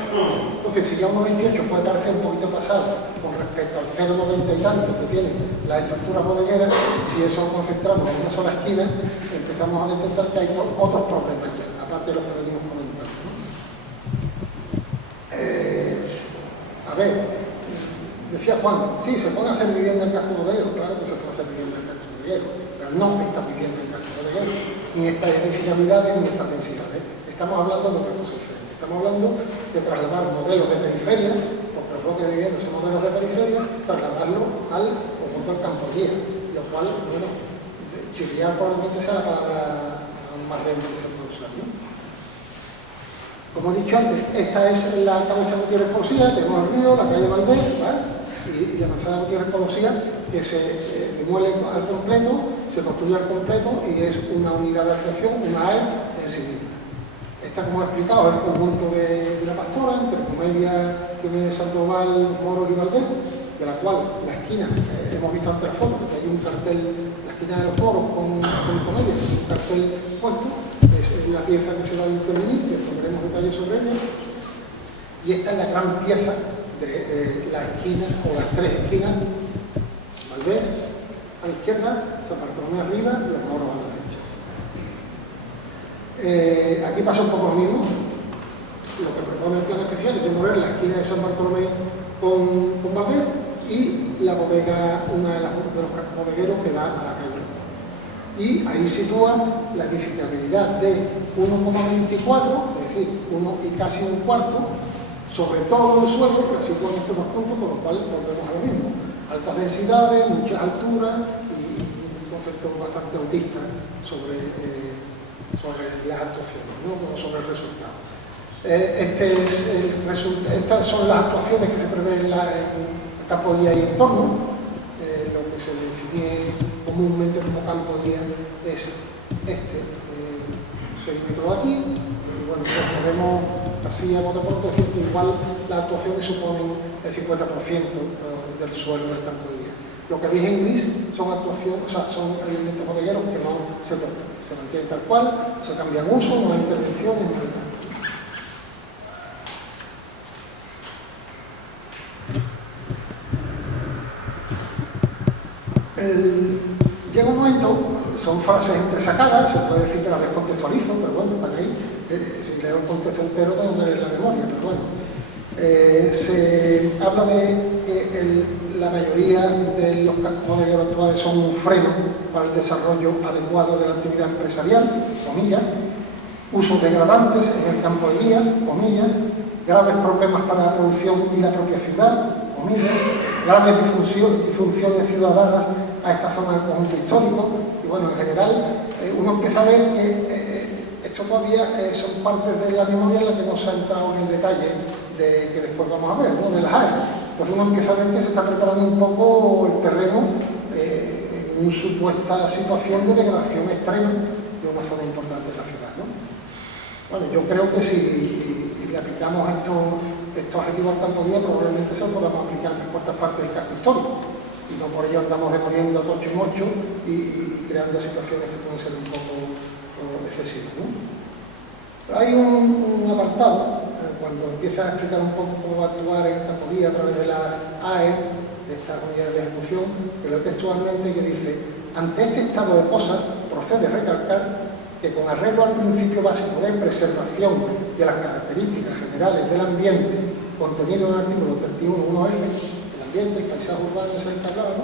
Entonces, si ya 1,28 puede parecer un poquito pasado con respecto al 0,90 y tanto que tiene la estructura bodeguera, si eso lo concentramos en una sola esquina, empezamos a detectar que hay otros problemas ya, aparte de los que venimos comentando, ¿no? A ver, decía Juan, sí, se puede hacer vivienda en casco bodeguero, claro que se puede hacer vivienda en casco bodeguero, pero no esta vivienda en casco bodeguero, ni estas edificabilidades, ni estas densidades. Estamos hablando de otra cosa diferente. Estamos hablando de trasladar modelos de periferia, porque los bloques de vivienda son modelos de periferia, trasladarlo al conjunto del campo guía, lo cual, bueno, chirriar probablemente sea la palabra más débil que se puede usar, ¿no? Como he dicho antes, esta es la cabeza Gutiérrez Colosía, tenemos el río, la calle Valdés, ¿vale? Y la manzana Gutiérrez Colosía, que se demuele al completo, se construye al completo y es una unidad de actuación, una AE en sí misma. Esta, como he explicado, es el conjunto de la Pastora, entre Comedia, que viene de Sandoval, Moros y Valdés, de la cual la esquina, hemos visto antes la foto, que hay un cartel, la esquina de los Moros con Comedia, un cartel puesto, es la pieza que se va a intervenir, que pondremos detalles sobre ella, y esta es la gran pieza de la esquina, o las tres esquinas, Valdés a la izquierda, San Bartolomé arriba, los Moros a la derecha. Aquí pasa un poco lo mismo, lo que propone el plan especial es demoler la esquina de San Bartolomé con Valdés y la bodega, una de los bodegueros que da a la calle. Y ahí sitúa la edificabilidad de 1,24, es decir, 1 y casi un cuarto, sobre todo el suelo, la sitúa en estos dos puntos, con lo cual volvemos a lo mismo. Altas densidades, muchas alturas y un concepto bastante autista sobre las actuaciones, ¿no? Como sobre el resultado. Estas son las actuaciones que se prevén en campo guía y entorno. Lo que se define comúnmente como campo guía es este perímetro de aquí. Y bueno, pues podemos así a bote pronto decir que igual las actuaciones suponen el 50% del suelo del campo guía. Lo que veis en gris son actuaciones, o sea, son elementos bodegueros que no se tocan, se mantienen tal cual, se cambian uso, no hay intervenciones, no hay nada. Llega un momento, son frases entresacadas, se puede decir que las descontextualizo, pero bueno, están ahí. Si leo el contexto entero tengo que leer la memoria, pero bueno. Se habla de que la mayoría de los cascos bodegueros actuales son un freno para el desarrollo adecuado de la actividad empresarial, comillas, usos degradantes en el campo de guía, comillas, graves problemas para la producción y la propia ciudad, comillas, graves disfunciones ciudadanas a esta zona del conjunto histórico. Y bueno, en general uno empieza a ver que esto todavía son partes de la memoria en la que no se ha entrado en el detalle de que después vamos a ver, ¿no? De las áreas. Entonces uno empieza a ver que se está preparando un poco el terreno en una supuesta situación de degradación extrema de una zona importante de la ciudad, ¿no? Bueno, yo creo que si le aplicamos estos adjetivos al campo guía, probablemente se lo podamos aplicar en 3/4 partes del casco histórico. Y no por ello andamos demoliendo a tocho y mocho y creando situaciones que pueden ser un poco excesivas, ¿no? Pero hay un apartado, cuando empieza a explicar un poco cómo va a actuar el campo guía a través de las AE, de estas unidades de ejecución, que leo textualmente, que dice: ante este estado de cosas, procede recalcar que con arreglo al principio básico de preservación de las características generales del ambiente contenido en el artículo 31.1f, el paisaje urbano es el que hablaba, ¿no?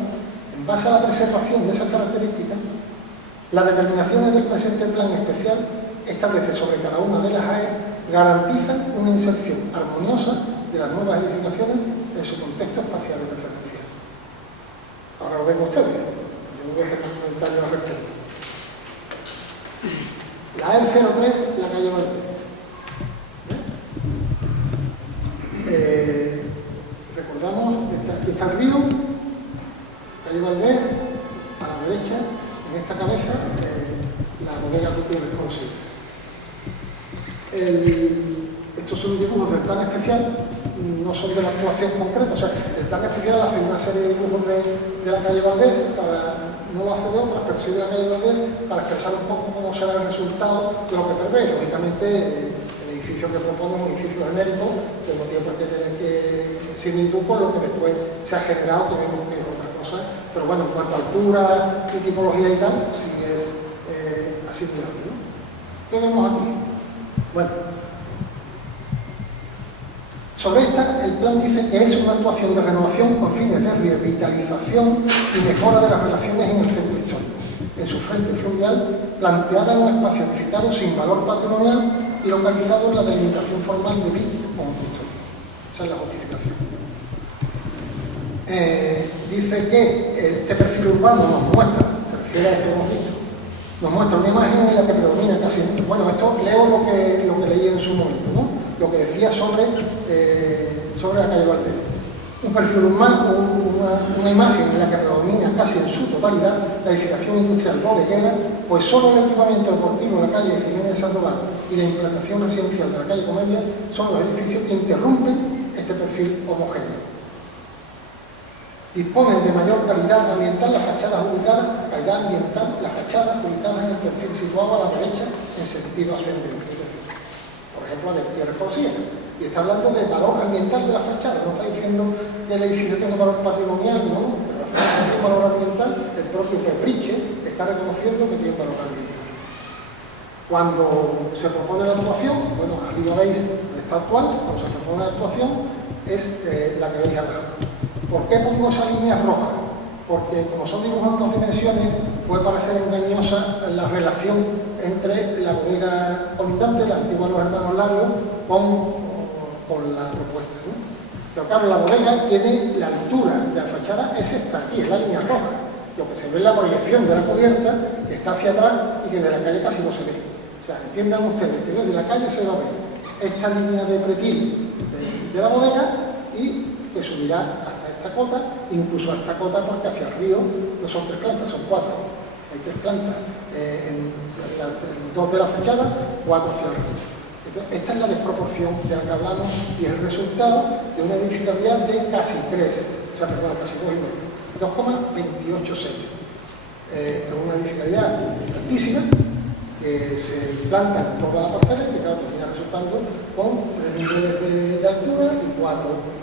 En base a la preservación de esas características, las determinaciones del presente plan especial establece sobre cada una de las AE garantizan una inserción armoniosa de las nuevas edificaciones en su contexto espacial y referencial. Ahora lo ven ustedes, yo voy a hacer un comentario al respecto. La AE 03, la calle Valdés. Recordamos, aquí está el río, calle Valdés, a la derecha, en esta cabeza, la bodega Gutiérrez Colosía. Estos son dibujos del plan especial, no son de la actuación concreta, o sea, el plan especial hace una serie de dibujos de la calle Valdés, no lo hace de otras, pero sí de la calle Valdés, para expresar un poco cómo será el resultado de lo que prevé. Lógicamente, el edificio edificio que propone es un edificio genérico, que no tiene por qué tener similitud con lo que después se ha generado, que vemos que es otra cosa. Pero bueno, en cuanto a altura y tipología y tal, sí es asimilable, ¿no? ¿Qué vemos aquí? Bueno, sobre esta, el plan dice que es una actuación de renovación con fines de revitalización y mejora de las relaciones en el centro histórico, en su frente fluvial, planteada en un espacio edificado sin valor patrimonial y localizado en la delimitación formal de BIC como histórico. Esa es la justificación. Dice que este perfil urbano nos muestra, se refiere a esto que hemos visto, nos muestra una imagen en la que predomina casi... Bueno, esto leo lo que leí en su momento, ¿no? Lo que decía sobre la calle Valdez. Un perfil urbano, una imagen en la que predomina casi en su totalidad la edificación industrial bodeguera, pues solo el equipamiento deportivo en la calle Jiménez Sandoval y la implantación residencial de la calle Comedia son los edificios que interrumpen este perfil homogéneo. Disponen de mayor calidad ambiental las fachadas ubicadas, las fachadas ubicadas en el perfil situado a la derecha en sentido ascendente, es decir, por ejemplo, de Gutiérrez por Sierra. Y está hablando de valor ambiental de la fachada, no está diciendo que el edificio tenga valor patrimonial, no, pero la fachada tiene valor ambiental, el propio Petriche está reconociendo que tiene valor ambiental. Cuando se propone la actuación, bueno, aquí lo veis, el estado actual, cuando se propone la actuación, es la que veis abajo. ¿Por qué pongo esa línea roja? Porque como son dibujos en dos dimensiones, puede parecer engañosa la relación entre la bodega colindante, la antigua Los Hermanos Larios, con la propuesta, ¿no? Pero claro, la bodega tiene la altura de la fachada, es esta aquí, es la línea roja. Lo que se ve es la proyección de la cubierta, que está hacia atrás y que de la calle casi no se ve. O sea, entiendan ustedes que desde la calle se va a ver esta línea de pretil de la bodega y que subirá hasta esta cota, incluso a esta cota porque hacia el río no son 3 plantas, son 4. Hay 3 plantas en 2 de la fachada, 4 hacia el río. Entonces, esta es la desproporción de la que hablamos y es el resultado de una edificabilidad de casi 3, o sea, perdón, casi 2,5, 2,286. Es una edificabilidad altísima que se implanta en toda la parcela y que claro, termina resultando con 3 niveles de altura y 4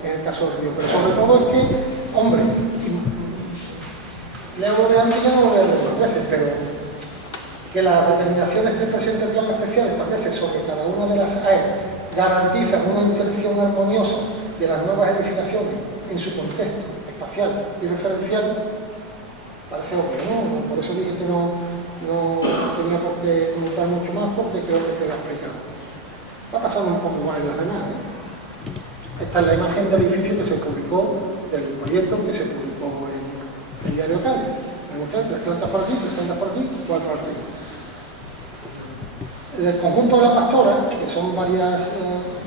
en el caso del río. Pero sobre todo es que, hombre, leo lo de antes ya no lo voy a leer 2 veces, pero que las determinaciones que presenta el plan especial establece sobre cada una de las áreas garantizan una inserción armoniosa de las nuevas edificaciones en su contexto espacial y referencial, parece obvio, ¿no? Por eso dije que no tenía por qué comentar mucho más porque creo que queda explicado. Va pasando un poco igual en las demás, ¿eh? Esta es la imagen del edificio que se publicó, del proyecto que se publicó en el diario Cádiz. Me gusta 3 plantas por aquí, 3 plantas por aquí, 4 arriba. El conjunto de la Pastora, que son varias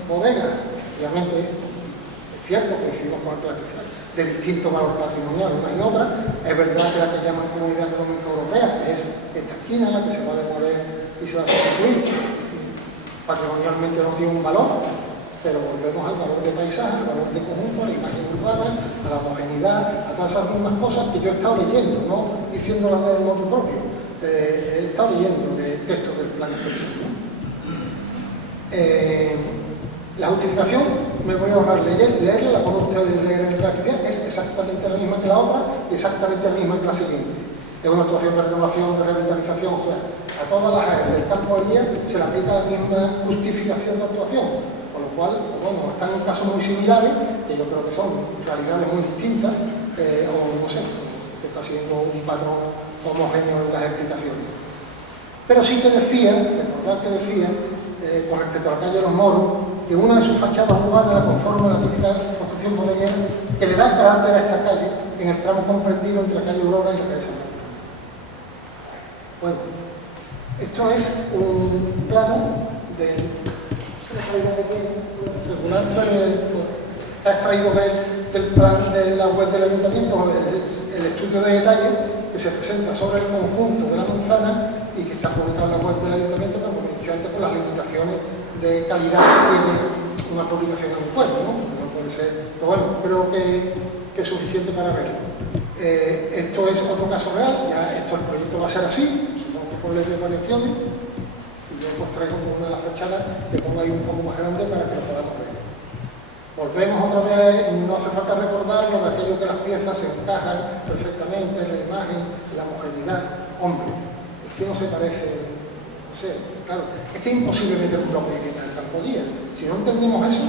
bodegas, obviamente es cierto que hicimos con el plan de distinto valor patrimonial una y otra, es verdad que la que llaman Comunidad Económica Europea, que es esta esquina en la que se va a demoler y se va a sustituir, patrimonialmente no tiene un valor, pero volvemos al valor de paisaje, al valor de conjunto, a la imagen urbana, a la homogeneidad, a todas esas mismas cosas que yo he estado leyendo, no diciéndolas del modo propio, he estado leyendo de textos del plan específico. La justificación, me voy a ahorrar leerla, la pueden ustedes leer en el plan especial, es exactamente la misma que la otra y exactamente la misma que la siguiente. Es una actuación de renovación, de revitalización, o sea, a todas las áreas del campo de guía se le aplica la misma justificación de actuación, con lo cual, bueno, están en casos muy similares, que yo creo que son realidades muy distintas, o no sé, se está siguiendo un patrón homogéneo en las explicaciones. Pero sí que decía, recordad que decía, con respecto a la calle Los Moros, que una de sus fachadas urbanas la conforma la típica construcción bodeguera que le da carácter a esta calle en el tramo comprendido entre la calle Aurora y la calle San Martín. Bueno, esto es un plano del regular, está extraído del plan de la web del ayuntamiento, el estudio de detalle que se presenta sobre el conjunto de la manzana y que está publicado en la web del ayuntamiento, como he dicho antes, con las limitaciones de calidad que tiene una publicación en un pueblo, ¿no? No puede ser, pero bueno, creo que es suficiente para verlo. Esto es otro caso real, ya el proyecto va a ser así, supongo que por ley de variaciones, y yo pues traigo una de las fachadas que pongo ahí un poco más grande para que lo podamos ver. Volvemos otra vez, no hace falta recordar lo de aquello que las piezas se encajan perfectamente en la imagen, en la homogeneidad. Hombre, es que no se parece, no sé, claro, es que es imposible meter un bloque en el campo guía. Si no entendemos eso,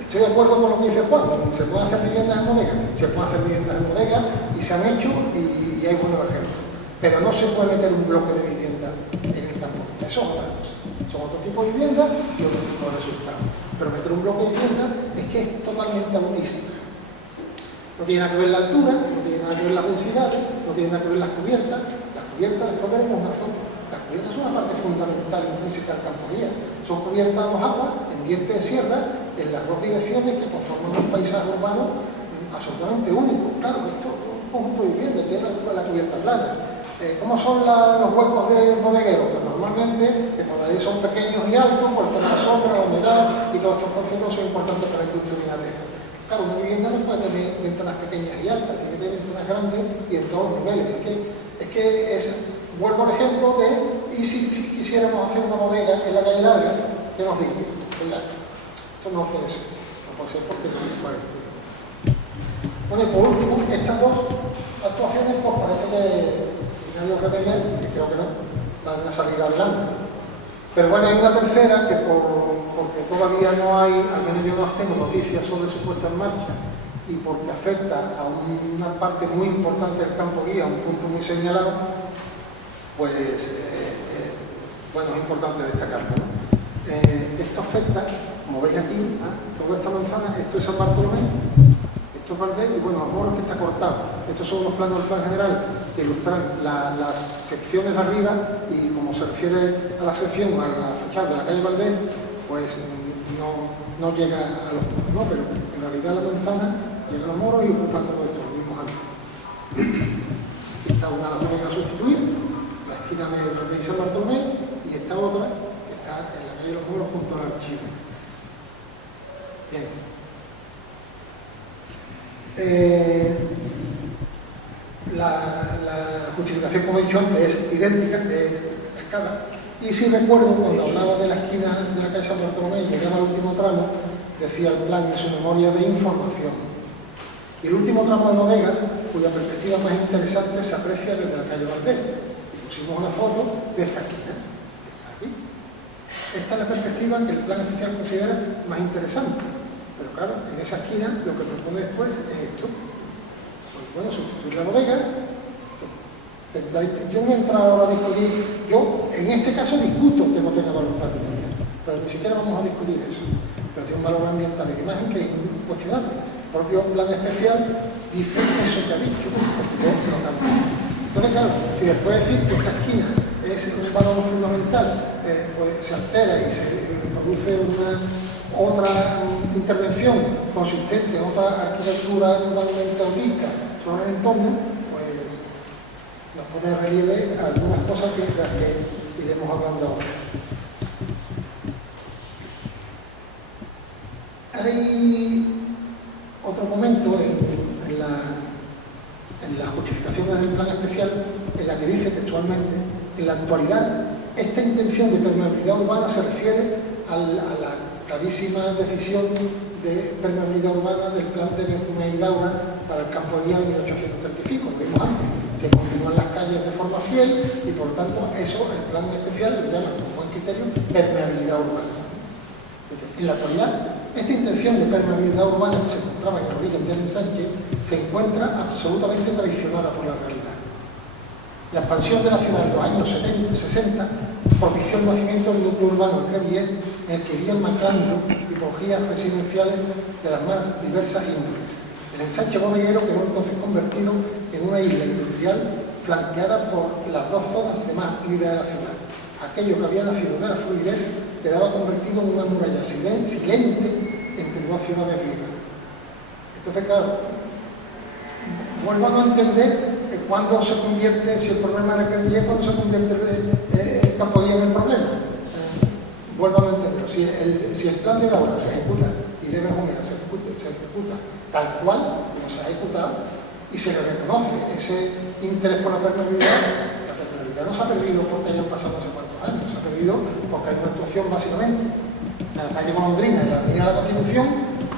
estoy de acuerdo con lo que dice Juan, se pueden hacer viviendas en bodega, se pueden hacer viviendas en bodega y se han hecho y hay buenos ejemplos. Pero no se puede meter un bloque de vivienda en el campo guía, eso es otra cosa. Son otro tipo de vivienda y otro tipo de resultados. Pero meter un bloque de vivienda es que es totalmente autista. No tiene nada que ver la altura, no tiene nada que ver las densidades, no tiene nada que ver las cubiertas. Las cubiertas, después veremos una foto. Las cubiertas son una parte fundamental, intrínseca del campo guía. Son cubiertas a dos aguas, en diente de sierra, en las dos direcciones que conforman un paisaje urbano absolutamente único. Claro, esto es un conjunto de viviendas, tiene la cubierta plana. ¿Cómo son los huecos de bodeguero? Pues normalmente, que por ahí son pequeños y altos, por el tema de la sombra, la humedad y todos estos conceptos son importantes para la industria minadera. Claro, una vivienda no puede tener ventanas pequeñas y altas, tiene que tener ventanas grandes y en todos los niveles. Vuelvo al ejemplo de, y si quisiéramos hacer una bodega en la calle Larga, ¿qué nos diría? Esto no puede ser porque no es coherente. Bueno, y por último, estas dos actuaciones, pues parece que nadie os remedia, que creo que no, van a salir adelante. Pero bueno, hay una tercera que porque todavía no hay, al menos yo no tengo noticias sobre su puesta en marcha y porque afecta a una parte muy importante del campo guía, un punto muy señalado, pues bueno, es importante destacarlo, ¿no? Esto afecta, como veis aquí, toda esta manzana, esto es San Bartolomé, esto es Valdés y bueno, Amor que está cortado. Estos son los planos del plan general que ilustran las secciones de arriba y como se refiere a la sección, a la fachada de la calle Valdés, pues no llega a los muros, ¿no? Pero en realidad la manzana llega a los muros y ocupa todo esto, lo mismo antes. Esta una de las bodegas sustituir, la esquina de Valdés y San Bartolomé, y esta otra que está en la calle de los muros junto al archivo. Bien. La justificación, como he dicho antes, es idéntica, de la escala. Y si recuerdo, cuando hablaba de la esquina de la calle San Bartolomé y llegaba al último tramo, decía el plan en su memoria de información. Y el último tramo de bodegas, cuya perspectiva más interesante se aprecia desde la calle Valdés. Y pusimos una foto de esta esquina. Está aquí. Esta es la perspectiva que el plan especial considera más interesante. Pero claro, en esa esquina lo que propone después es esto. Pues bueno, sustituir la bodega. Yo no he entrado ahora a discutir, yo en este caso discuto que no tenga valor patrimonial, pero ni siquiera vamos a discutir eso. Pero tiene un valor ambiental y de imagen que es incuestionable. El propio plan especial dice eso que ha dicho, porque yo lo cambio. Entonces, claro, si después decir que esta esquina es un valor fundamental, pues se altera y se produce otra intervención consistente, otra arquitectura totalmente autista sobre el entorno, pues nos pone de relieve algunas cosas que iremos hablando ahora. Hay otro momento en la justificación del plan especial en la que dice textualmente: en la actualidad, esta intención de permeabilidad urbana se refiere a la clarísima decisión de permeabilidad urbana del plan de Benjumea y Daura para el campo de guía de 1835, lo vimos antes. Se continúan las calles de forma fiel y por tanto eso el plan especial lo llama con buen criterio permeabilidad urbana. En la actualidad, esta intención de permeabilidad urbana que se encontraba en el origen del ensanche se encuentra absolutamente traicionada por la realidad. La expansión de la ciudad en los años 60 propició el nacimiento del núcleo urbano de Crevillent, en el que irían marcando tipologías residenciales de las más diversas índoles. El ensanche bodeguero quedó entonces convertido en una isla industrial flanqueada por las dos zonas de más actividad de la ciudad. Aquello que había nacido de la fluidez quedaba convertido en una muralla silente entre dos ciudades vivas. Entonces, claro, vuelvo a no entender cuándo se convierte, si el problema era Crevillent, cuándo se convierte el campo guía en el problema. Vuelvo a no entenderlo. Si el plan de Daura se ejecuta y de Benjumea se ejecuta tal cual como se ha ejecutado y se le reconoce ese interés por la permeabilidad no se ha perdido porque hayan pasado no sé cuántos ¿vale? Se ha perdido porque hay una actuación básicamente en la calle Golondrina, en la Avenida de la Constitución,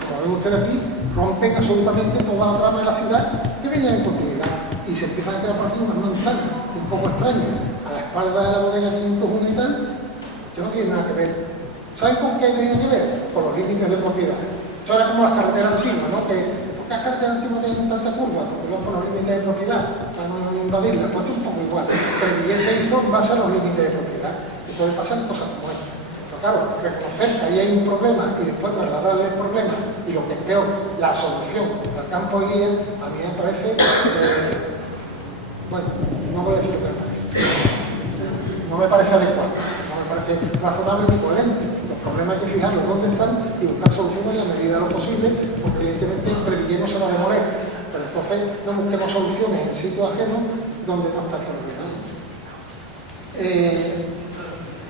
como ven ustedes aquí, rompen absolutamente toda la trama de la ciudad que venía en continuidad y se empiezan a crear por aquí unas manzanas un poco extrañas a la espalda de la bodega 501 y tal, que no tiene nada que ver. ¿Saben con qué tenía que ver? Con los límites de propiedad. Esto era como las carreteras antiguas, ¿no? ¿Por qué las carreteras antiguas tienen tanta curva? Porque van por los límites de propiedad, para no invadirlas. Pues esto es un poco igual. Pero bien se hizo en base a los límites de propiedad. Y pueden pasar cosas como esta. Pero claro, reconocer que ahí hay un problema y después trasladarle el problema y lo que es peor, la solución al campo guía, a mí me parece, bueno, no voy a decir lo que me parece. No me parece adecuado, no me parece razonable ni coherente. Los problemas hay que fijarlos dónde están y buscar soluciones en la medida de lo posible, porque evidentemente el Crevilleno se va a demoler. Pero entonces no busquemos soluciones en sitios ajenos donde no está el problema.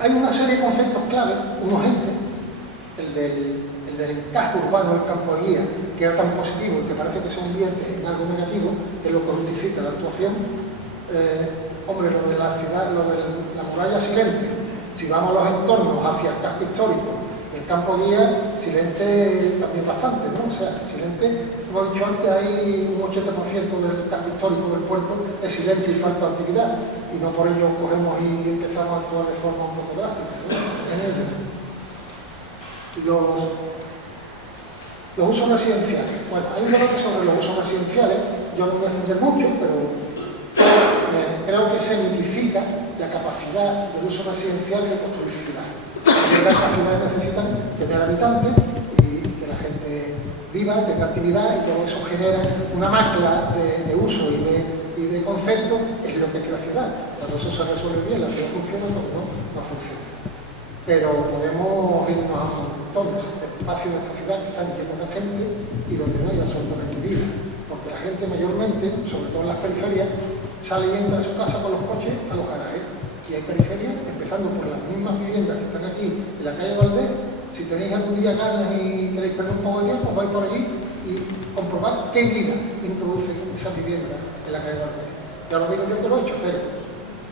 Hay una serie de conceptos claves, unos el del encaje urbano del campo de guía, que era tan positivo y que parece que se convierte en algo negativo, que es lo que justifica la actuación. Hombre, lo de la ciudad, lo de la muralla silente, si vamos a los entornos hacia el casco histórico, el campo guía, silente también bastante, ¿no? O sea, silente, como he dicho antes, hay un 80% del casco histórico del puerto es silente y falta de actividad, y no por ello cogemos y empezamos a actuar de forma un poco drástica, ¿no? Los usos residenciales. Bueno, hay un debate sobre los usos residenciales, yo no voy a extender mucho, pero creo que se mitifica la capacidad del uso residencial de construir ciudades. Las ciudades necesitan tener habitantes y que la gente viva, tenga actividad, y todo eso genera una mezcla de uso y de concepto, es lo que es la ciudad. Cuando eso se resuelve bien, la ciudad funciona, no funciona. Pero podemos irnos a montones de espacios de esta ciudad que están llenos de gente y donde no hay absolutamente vida. Porque la gente mayormente, sobre todo en las periferias, sale y entra a su casa con los coches a los garajes. Y hay periferias, empezando por las mismas viviendas que están aquí en la calle Valdés. Si tenéis algún día ganas y queréis perder un poco de tiempo, vais por allí y comprobad qué vida introduce esa vivienda en la calle Valdés. Ya lo digo yo que lo he hecho, cero.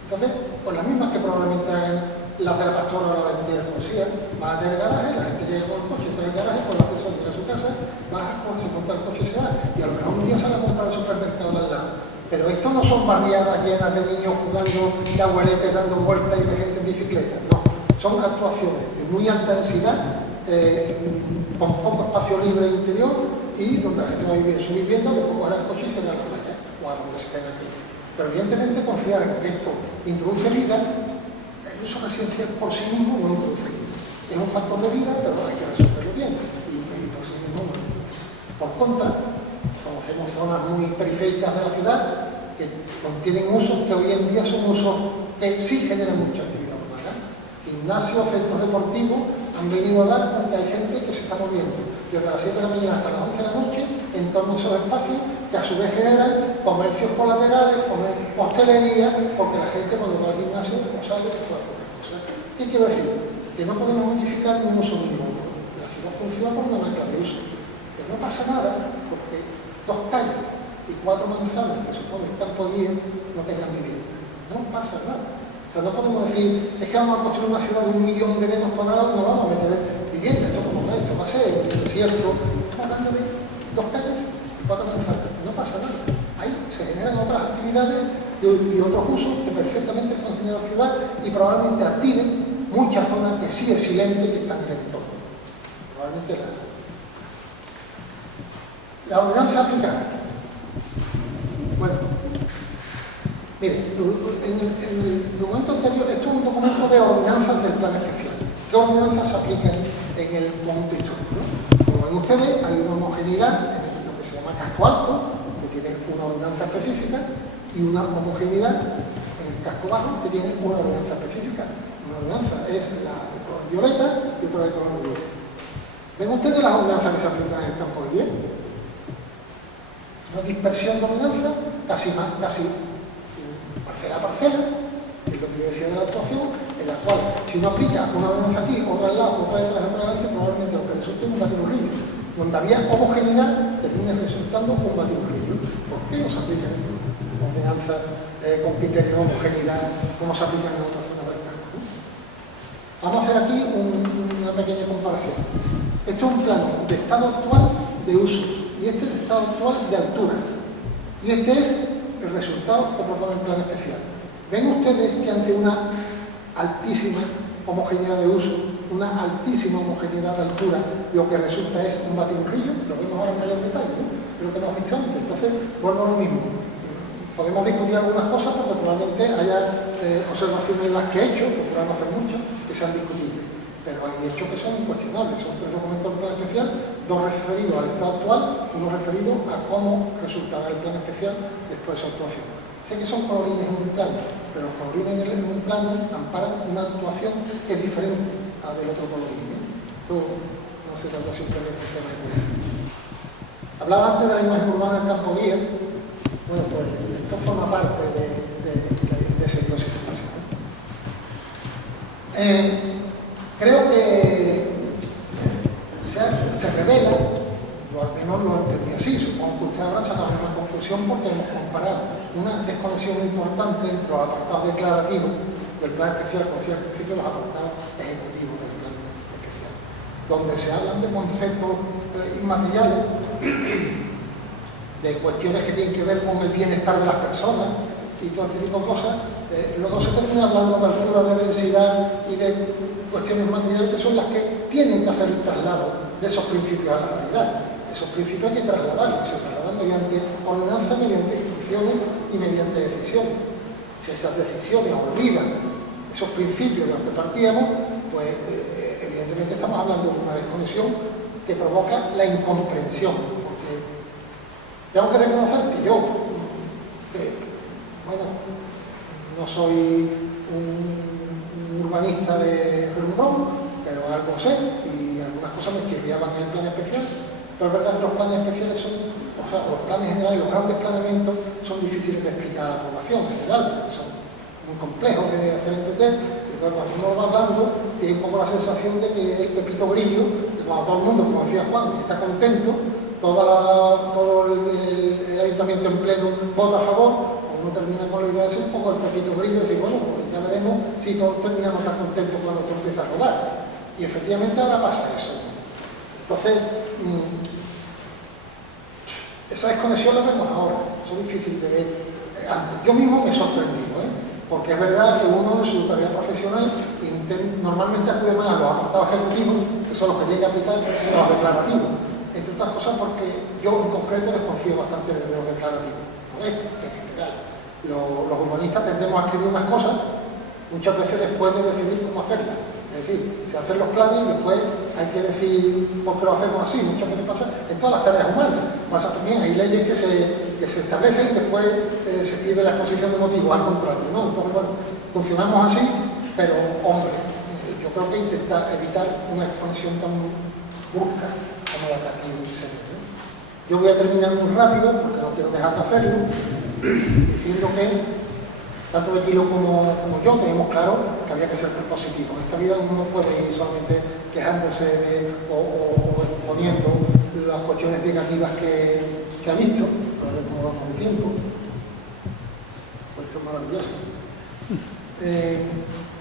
Entonces, pues las mismas que probablemente hagan las de la Pastora o las de la policía, van a tener garaje, la gente llega con el coche, entra en el garaje, con el acceso llega a su casa, baja, se monta el coche y se va. Y a lo mejor un día sale a comprar el supermercado al lado. Pero esto no son barriadas llenas de niños jugando, de abueletes dando vueltas y de gente en bicicleta. No, son actuaciones de muy alta densidad, con poco espacio libre interior y donde la gente va a vivir en su vivienda, después coger el coche y se va a la playa o a donde se tenga que ir. Pero evidentemente confiar en que esto introduce vida, el uso residencial por sí mismo no introduce vida. Es un factor de vida, pero hay que resolverlo bien y por sí mismo no. Por contra, conocemos zonas muy periféricas de la ciudad que contienen usos que hoy en día son usos que sí generan mucha actividad urbana. Gimnasios, centros deportivos han venido a dar porque hay gente que se está moviendo desde las 7 de la mañana hasta las 11 de la noche en torno a esos espacios que a su vez generan comercios colaterales, hostelería, porque la gente cuando va al gimnasio no sale de todas otras cosas. ¿Qué quiero decir? Que no podemos modificar ni un uso ni otro. La ciudad funciona por una mezcla de uso. Que no pasa nada porque 2 calles y 4 manzanas, que supone el campo guía, no tengan vivienda. No pasa nada. O sea, no podemos decir, es que vamos a construir una ciudad de 1 millón de metros cuadrados y no vamos a meter vivienda. Esto como es, esto va a ser un desierto. Estamos hablando de 2 calles y 4 manzanas. No pasa nada. Ahí se generan otras actividades y otros usos que perfectamente pueden generar la ciudad y probablemente activen muchas zonas que sí es silente y que están en el entorno. Probablemente la ordenanza aplicada. Bueno, mire, en el documento anterior, esto es un documento de ordenanzas del plan especial. ¿Qué ordenanzas se aplican en el conjunto histórico? Como ven ustedes, hay una homogeneidad en lo que se llama casco alto, que tiene una ordenanza específica, y una homogeneidad en el casco bajo, que tiene una ordenanza específica. Una ordenanza es la de color violeta y otra de color gris. ¿Ven ustedes las ordenanzas que se aplican en el campo de guía? Una dispersión de ordenanza, casi parcela a parcela, que es lo que yo decía de la actuación, en la cual si uno aplica una ordenanza aquí, otra al lado, otra detrás, otra adelante, probablemente lo que resulte es un batiburrillo. Donde había homogeneidad, termina resultando un batiburrillo. ¿Por qué no se aplican ordenanzas con criterio de homogeneidad como se aplican en otras zonas del campo? Vamos a hacer aquí una pequeña comparación. Esto es un plano de estado actual de usos y este es el estado actual de alturas. Y este es el resultado que propone el plan especial. Ven ustedes que ante una altísima homogeneidad de uso, una altísima homogeneidad de altura, lo que resulta es un batiburrillo, lo vemos ahora en mayor detalle, ¿no? De lo que hemos visto antes. Entonces, vuelvo a lo mismo. Podemos discutir algunas cosas porque probablemente haya observaciones en las que he hecho, que por no hacer mucho, que sean discutibles. Pero hay hechos que son incuestionables. Son 3 documentos del plan especial, 2 referidos al estado actual, 1 referido a cómo resultará el plan especial después de su actuación. Sé que son colorines en un plano, pero los colorines en un plano amparan una actuación que es diferente a del otro colorín, ¿no? Esto no se trata simplemente de tema de color. Hablaba antes de la imagen urbana del campo guía. Bueno, pues esto forma parte de ese dióxido de carbono. Creo que se revela, o al menos lo entendí así, supongo que usted habrá sacado una conclusión porque hemos comparado una desconexión importante entre los apartados declarativos del plan especial, como decía al principio, los apartados ejecutivos del plan especial, donde se hablan de conceptos inmateriales, de cuestiones que tienen que ver con el bienestar de las personas y todo este tipo de cosas. Luego se termina hablando de altura, de densidad y de cuestiones materiales que son las que tienen que hacer el traslado de esos principios a la realidad. Esos principios hay que trasladarlos, se trasladan mediante ordenanzas, mediante instrucciones y mediante decisiones. Si esas decisiones olvidan esos principios de los que partíamos, pues evidentemente estamos hablando de una desconexión que provoca la incomprensión, porque tengo que reconocer que yo, bueno, no soy un urbanista de relumbrón, pero algo sé y algunas cosas me chirriaban en el plan especial. Pero es verdad que los planes especiales son, o sea, los planes generales, los grandes planeamientos son difíciles de explicar a la población en general, porque son muy complejos de hacer entender. Y entonces, cuando uno va hablando, tiene un poco la sensación de que el pepito grillo, que cuando todo el mundo, como decía Juan, está contento, todo el ayuntamiento en pleno vota a favor, uno termina con la idea de ser un poco el pepito grillo y decir, bueno, pues ya veremos si todos terminamos tan contentos cuando todo empieza a rodar. Y efectivamente ahora pasa eso. Entonces, esa desconexión la vemos ahora, eso es difícil de ver antes. Yo mismo me he sorprendido, porque es verdad que uno en su tarea profesional normalmente acude más a los apartados ejecutivos, que son los que tiene que aplicar, que a los declarativos. Entre otras cosas porque yo en concreto desconfío bastante de los declarativos, no este, en general. Los urbanistas tendemos a escribir unas cosas muchas veces después de decidir cómo hacerlas. Es decir, se hacen los planes y después hay que decir por qué lo hacemos así. Muchas veces pasa en todas las tareas humanas. Pasa también, hay leyes que se establecen y después se escribe la exposición de motivos, al contrario, ¿no? Entonces, bueno, funcionamos así, pero, hombre, yo creo que intentar evitar una expansión tan brusca como la que aquí se ve, ¿no? Yo voy a terminar muy rápido, porque no quiero dejar de hacerlo, diciendo que tanto Betilo como yo tenemos claro que había que ser propositivo. En esta vida uno no puede ir solamente quejándose o poniendo las cuestiones negativas que ha visto, a ver cómo vamos de tiempo. Pues esto es maravilloso.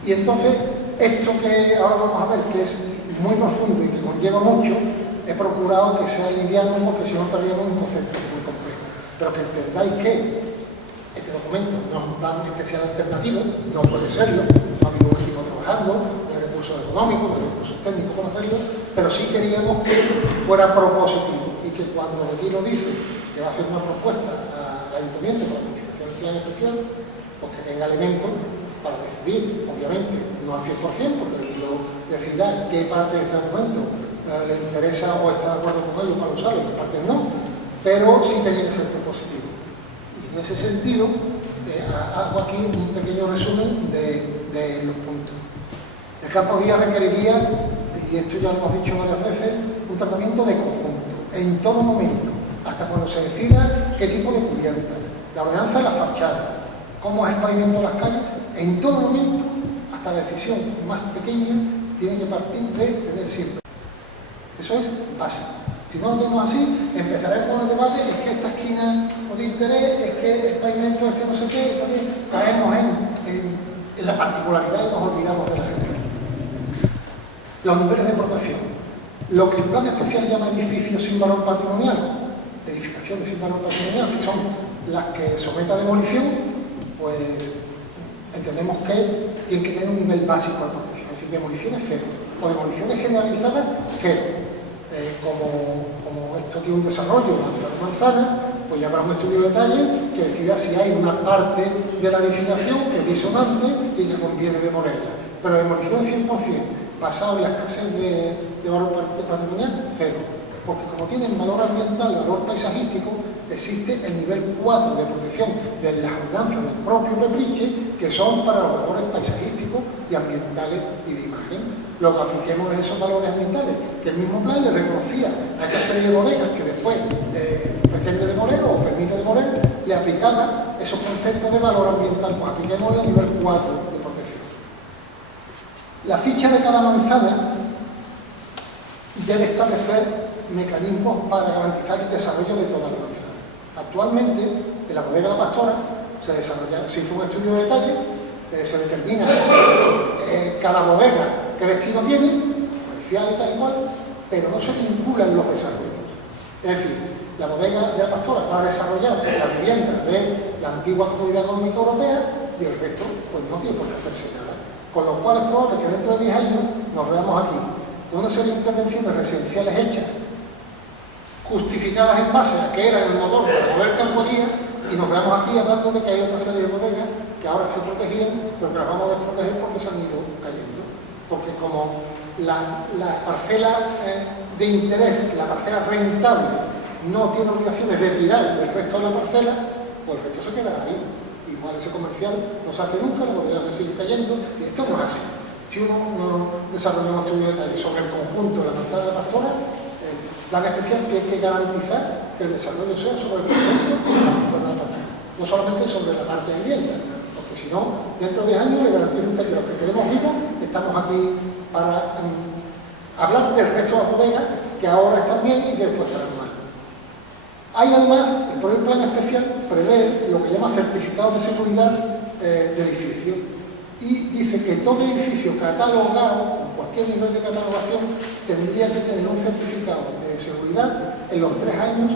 Y entonces, esto que ahora vamos a ver, que es muy profundo y que conlleva mucho, he procurado que sea liviano porque si no estaríamos un concepto muy complejo. Pero que entendáis que este documento no es un plan especial alternativo, no puede serlo, no ha habido un equipo trabajando, no hay recursos económicos, no hay recursos técnicos para hacerlo, pero sí queríamos que fuera propositivo y que cuando Betilo dice que va a hacer una propuesta al ayuntamiento para la modificación del plan especial, pues que tenga elementos para decidir, obviamente, no al 100%, porque Betilo decidirá qué parte de este documento le interesa o está de acuerdo con ello para usarlo y qué parte no, pero sí tenía que ser propositivo. En ese sentido, hago aquí un pequeño resumen de los puntos. El campo guía requeriría, y esto ya lo hemos dicho varias veces, un tratamiento de conjunto, en todo momento, hasta cuando se decida qué tipo de cubierta, la ordenanza de la fachada, cómo es el pavimento de las calles, en todo momento, hasta la decisión más pequeña, tiene que partir de tener siempre. Eso es básico. Si no lo vemos así, empezaremos con el debate, es que esta esquina no de interés, es que el pavimento este no sé qué, también caemos en la particularidad y nos olvidamos de la gente. Los niveles de protección. Lo que el plan especial llama edificios sin valor patrimonial, edificaciones sin valor patrimonial, que son las que someten a demolición, pues entendemos que tienen que tener un nivel básico de protección, es decir, demoliciones cero, o demoliciones generalizadas cero. Como esto tiene un desarrollo manzana, pues ya habrá un estudio de detalle que decida si hay una parte de la edificación que es disonante y que conviene demolerla. Pero demolición 100%, basado en la escasez de valor patrimonial, cero. Porque como tienen valor ambiental, valor paisajístico, existe el nivel 4 de protección de las ordenanzas del propio Pepriche, que son para los valores paisajísticos y ambientales y de imagen. Lo que apliquemos en esos valores ambientales, que el mismo plan le reconocía a esta serie de bodegas que después pretende demoler o permite demoler, le aplicaba esos conceptos de valor ambiental, pues apliquemos el nivel 4 de protección. La ficha de cada manzana debe establecer mecanismos para garantizar el desarrollo de todas las manzanas. Actualmente, en la bodega La Pastora se hizo un estudio de detalle, se determina cada bodega qué destino tiene, comercial y tal y cual, pero no se vinculan los desarrollos. Es decir, la bodega de La Pastora va a desarrollar la vivienda de la antigua Comunidad Económica Europea y el resto pues no tiene por qué hacerse nada. Con lo cual es probable que dentro de 10 años nos veamos aquí una serie de intervenciones residenciales hechas, justificadas en base a que eran el motor para mover camporía, y nos veamos aquí hablando de que hay otra serie de bodegas que ahora se protegían, pero que las vamos a desproteger porque se han ido cayendo. Porque como la parcela de interés, la parcela rentable, no tiene obligaciones de tirar del resto de la parcela, pues el resto se quedará ahí. Igual ese comercial no se hace nunca, la bodega se sigue cayendo, y esto no es así. Si uno desarrolla un estudio de detalle sobre el conjunto de la manzana de la Pastora, el plan especial tiene que garantizar que el desarrollo sea sobre el conjunto de la manzana de la Pastora, no solamente sobre la parte de vivienda, porque si no, dentro de años le garantizo que los que queremos vivos estamos aquí para hablar del resto de las bodegas que ahora están bien y que después estarán mal. Hay además, el propio plan especial prevé lo que llama certificado de seguridad de edificio, y dice que todo edificio catalogado, con cualquier nivel de catalogación, tendría que tener un certificado de seguridad en los 3 años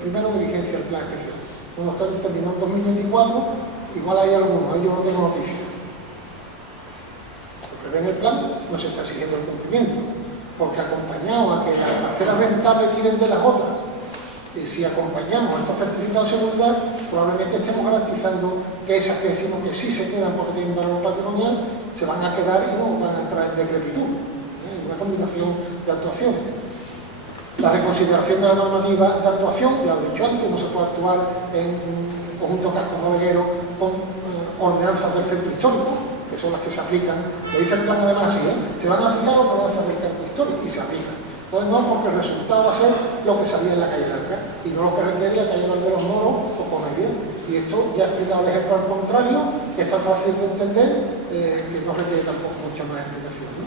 primero de vigencia del plan especial. Bueno, está terminado en 2024, igual hay algunos, yo no tengo noticias. Se prevé en el plan, no se está exigiendo el cumplimiento, porque acompañado a que las parcelas rentables tiren de las otras, si acompañamos estos certificados de seguridad, probablemente estemos garantizando que esas que decimos que sí se quedan porque tienen valor patrimonial, se van a quedar y no van a entrar en decrepitud. Una combinación de actuaciones. La reconsideración de la normativa de actuación, ya lo he dicho antes, no se puede actuar en conjunto casco-bodeguero con ordenanzas del centro histórico, que son las que se aplican. Lo dice el plan además así, se van a aplicar ordenanzas del casco histórico y se aplican. Pues no, porque el resultado va a ser lo que salía en la calle Larga y no lo que requiere la calle Valderos Moros o Comedia. Y esto ya he explicado el ejemplo al contrario, que es tan fácil de entender, que no requiere tampoco mucha más explicación, ¿no?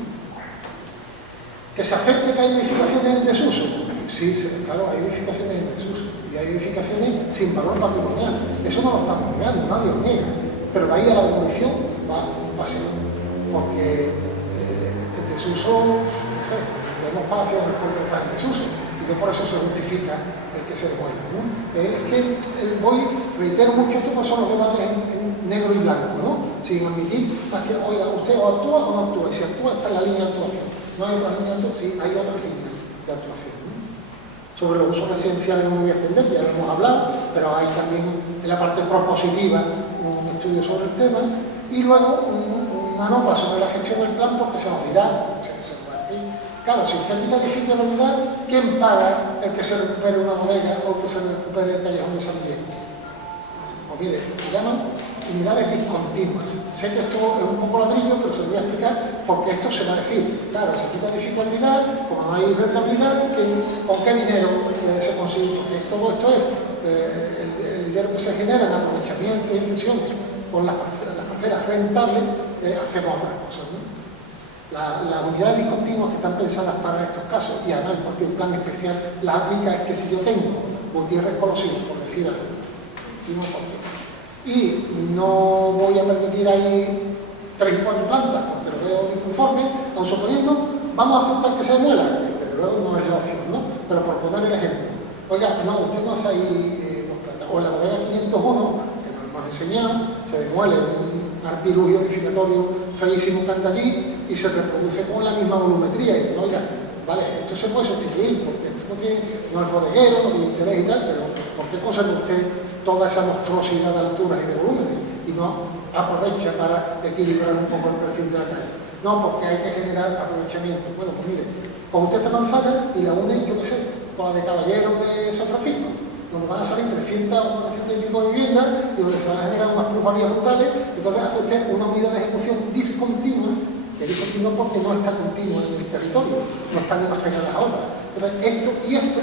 ¿Que se acepte que hay edificaciones en desuso? Sí, claro, hay edificaciones en desuso y hay edificaciones sin valor patrimonial. Eso no lo estamos negando, nadie lo niega. Pero de ahí a la demolición va un paseo, porque el desuso, no sé, vemos palacios respecto a estar en desuso, y no por eso se justifica el que se demuela, ¿no? Es que reitero mucho esto, porque son los debates en negro y blanco, ¿no? Sin admitir más que, oiga, usted o actúa o no actúa, y si actúa está en la línea de actuación. No hay otras líneas de actuación, sí, hay otras líneas de actuación, ¿no? Sobre los usos residenciales no me voy a extender, ya lo hemos hablado, pero hay también en la parte propositiva un estudio sobre el tema, y luego una nota sobre la gestión del plan, porque se nos dirá, claro, si usted quita edificio de la unidad, ¿quién paga el que se recupere una bodega o que se recupere el callejón de San Diego? Pues mire, se llaman unidades discontinuas. Sé que esto es un poco ladrillo, pero se lo voy a explicar porque esto se va a decir. Claro, se quita edificio de la unidad, como no hay rentabilidad, ¿con qué dinero se consigue? Porque todo esto es el dinero que se genera en aprovechamiento e inversiones con las parcelas rentables, hacemos otras cosas, ¿no? Las unidades discontinuas que están pensadas para estos casos, y además porque el plan especial las aplica, es que si yo tengo Gutiérrez Colosín, por decir algo, y no voy a permitir ahí 3 y 4 plantas porque lo veo disconforme, aun suponiendo vamos a aceptar que se muela, que de luego no es la opción, ¿no? Pero por poner el ejemplo, oiga, no, usted no hace ahí dos plantas, o en la bodega 501, que nos hemos enseñado, se demuele un artilugio edificatorio feísimo que anda allí y se reproduce con la misma volumetría, y oiga, vale, esto se puede sustituir, porque esto no es bodeguero, no tiene interés y tal, pero ¿por qué conserva usted toda esa monstruosidad de alturas y de volúmenes y no aprovecha para equilibrar un poco el perfil de la calle? No, porque hay que generar aprovechamiento. Bueno, pues mire, con usted esta manzana y la une, yo qué sé, con la de Caballero de San Francisco, donde van a salir 300 o 400 y pico viviendas y donde se van a generar unas plusvalías brutales, entonces hace usted una unidad de ejecución discontinua, que es discontinua porque no está continua en el territorio, no están unas pegadas a otras. Entonces, esto y esto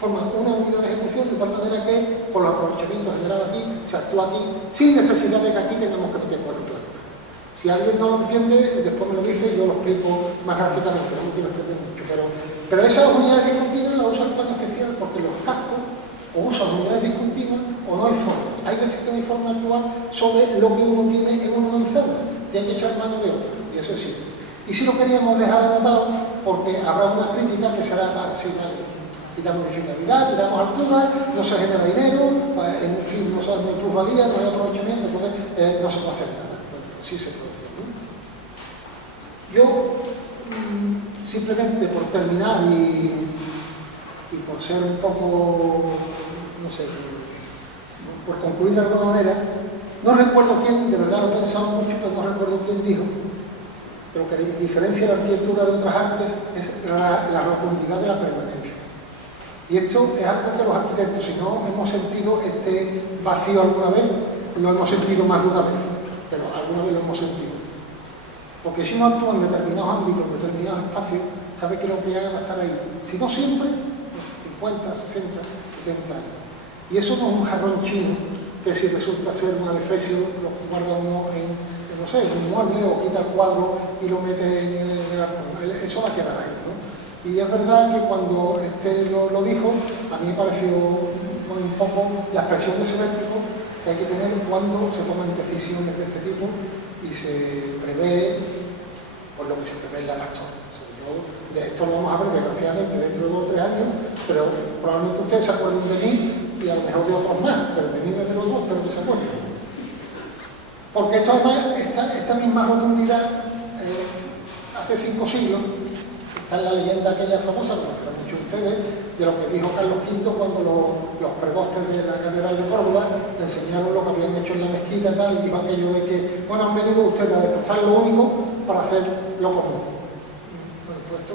forman una unidad de ejecución de tal manera que, con los aprovechamientos generados aquí, se actúa aquí sin necesidad de que aquí tengamos que meter 4 planos. Si alguien no lo entiende, después me lo dice y yo lo explico más gráficamente, no quiero entender mucho, pero esas unidades discontinuas las usa el plano especial porque los cascos o usan unidades discontinuas o no hay forma. Hay veces que no hay forma de actuar sobre lo que uno tiene en una manzana, tiene que echar mano de otra, y eso es cierto. Y si lo queríamos dejar anotado, porque habrá una crítica que será, vale, sí, vale, quitamos edificabilidad, quitamos altura, no se genera dinero, en fin, no hay plusvalía, no hay aprovechamiento, entonces no se puede hacer nada. Bueno, sí se puede hacer, ¿no? Yo, simplemente por terminar y por ser un poco, no sé, por concluir de alguna manera, no recuerdo quién, de verdad lo he pensado mucho, pero no recuerdo quién dijo, pero que diferencia la arquitectura de otras artes es la rotundidad de la permanencia. Y esto es algo que los arquitectos, si no hemos sentido este vacío alguna vez, lo hemos sentido más de una vez, pero alguna vez lo hemos sentido. Porque si no actúa en determinados ámbitos, en determinados espacios, sabe que lo que haga va a estar ahí. Si no siempre, pues 50, 60, 70 años. Y eso no es un jarrón chino, que si resulta ser un adefesio, lo guarda uno en, no sé, en un mueble o quita el cuadro y lo mete en el artón. Eso va a quedar ahí, ¿no? Y es verdad que cuando lo dijo, a mí me pareció un poco la expresión de ese vértigo que hay que tener cuando se toman decisiones de este tipo y se prevé, por lo que se prevé en la gastón. De esto lo vamos a ver desgraciadamente dentro de 2 o 3 años, pero probablemente ustedes se acuerden de mí y a lo mejor de otros más, pero de mí me de los dos, pero que se acuerden. Porque esto además, esta misma rotundidad, hace 5 siglos, está en la leyenda aquella famosa, que conocerán muchos de ustedes, de lo que dijo Carlos V cuando los prebostes de la Catedral de Córdoba le enseñaron lo que habían hecho en la mezquita y tal, y dijo aquello de que, bueno, han venido ustedes a destrozar lo único para hacer lo común. Por supuesto,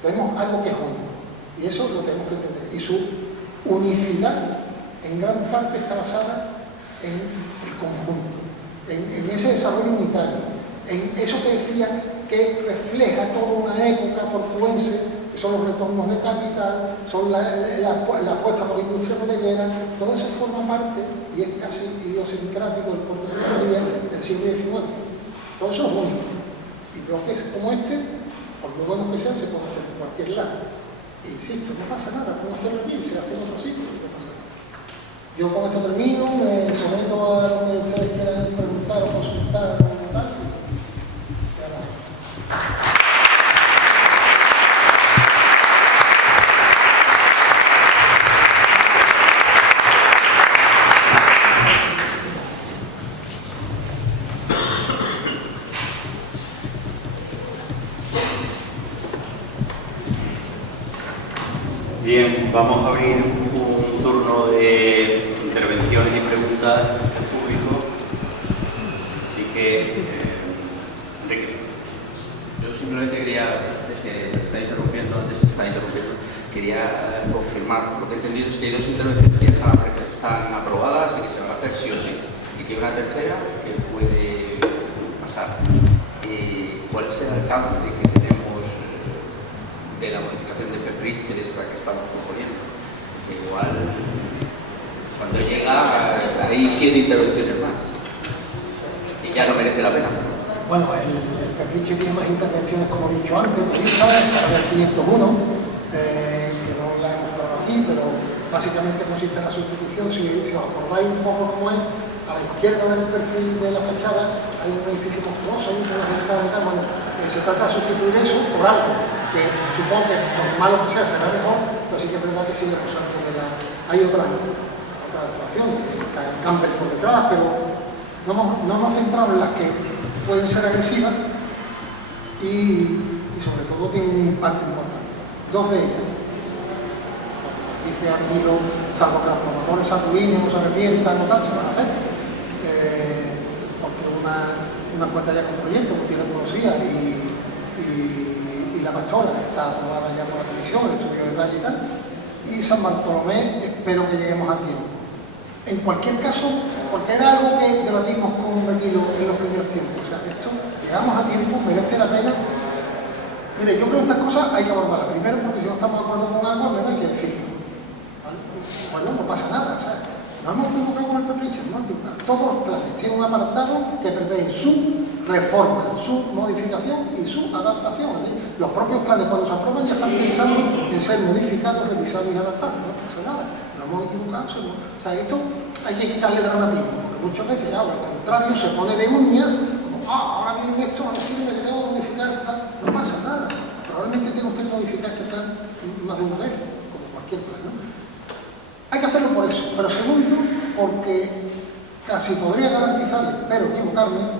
tenemos algo que es único, y eso lo tenemos que entender. Y su unicidad, en gran parte, está basada en el conjunto, en ese desarrollo unitario, en eso que decía que refleja toda una época portuense, que son los retornos de capital, son la apuesta por la industria bodeguera, todo eso forma parte, y es casi idiosincrático del puerto de Madrid del siglo XIX. Todo eso es único. Y bloques como este, por lo bueno que sean, se puede hacer en cualquier lado. E insisto, no pasa nada, puedo hacerlo aquí, se hace en otro sitio, no pasa nada. Yo con esto termino, me someto a lo que ustedes quieran preguntar o consultar o tal. Bien, vamos a abrir un turno de intervenciones y preguntas del público. Así que, Enrique. Yo simplemente quería, antes se está interrumpiendo, quería confirmar, lo que he entendido es que hay 2 intervenciones que ya están aprobadas y que se van a hacer sí o sí, y que hay una tercera que puede pasar. ¿Cuál es el alcance que tenemos de la modificación de Pepritz de esta que estamos proponiendo? Igual, cuando llega, hay 7 intervenciones más y ya no merece la pena. Bueno, el Pepritz tiene más intervenciones, como he dicho antes, para el 501, que no la hemos mostrado aquí, pero básicamente consiste en la sustitución, si os acordáis un poco cómo es, a la izquierda del perfil de la fachada hay un edificio monstruoso, hay unas ventanas y tal. Bueno, se trata de sustituir eso por algo que supongo que por malo que sea será mejor, pero sí que es verdad que sigue pasando de la... Hay otra actuación, está el Campbell por detrás, pero no hemos centrado en las que pueden ser agresivas y sobre todo tienen un impacto importante. Dos de ellas, dice Armilo, salvo que los promotores se arruinen o se arrepientan o tal, se van a hacer. Porque una cuenta ya con proyecto, que tiene poesía y la pastora está aprobada ya por la comisión, el estudio de detalle y tal. Y San Bartolomé espero que lleguemos a tiempo. En cualquier caso, porque era algo que debatimos con Betilo en los primeros tiempos. O sea, esto, llegamos a tiempo, merece la pena. Mire, yo creo que estas cosas hay que abordarlas. Primero, porque si no estamos de acuerdo con algo, hay que decirlo. ¿Vale? Bueno, no pasa nada. O sea, no hemos equivocado con el capricho, no hemos equivocado. Todos los planes tienen un apartado que prevé su reforma, su modificación y su adaptación. Los propios planes, cuando se aprueban, ya están pensando en ser modificados, revisados y adaptados. No pasa nada. No hemos equivocado. O sea, esto hay que quitarle dramatismo, porque muchas veces, al contrario, se pone de uñas, como, ahora viene esto, ahora sí que tenemos que modificar, no pasa nada. Probablemente tiene usted que modificar este plan más de una vez, como cualquier plan, ¿no? Hay que hacerlo por eso, pero segundo, porque casi podría garantizar, y espero equivocarme,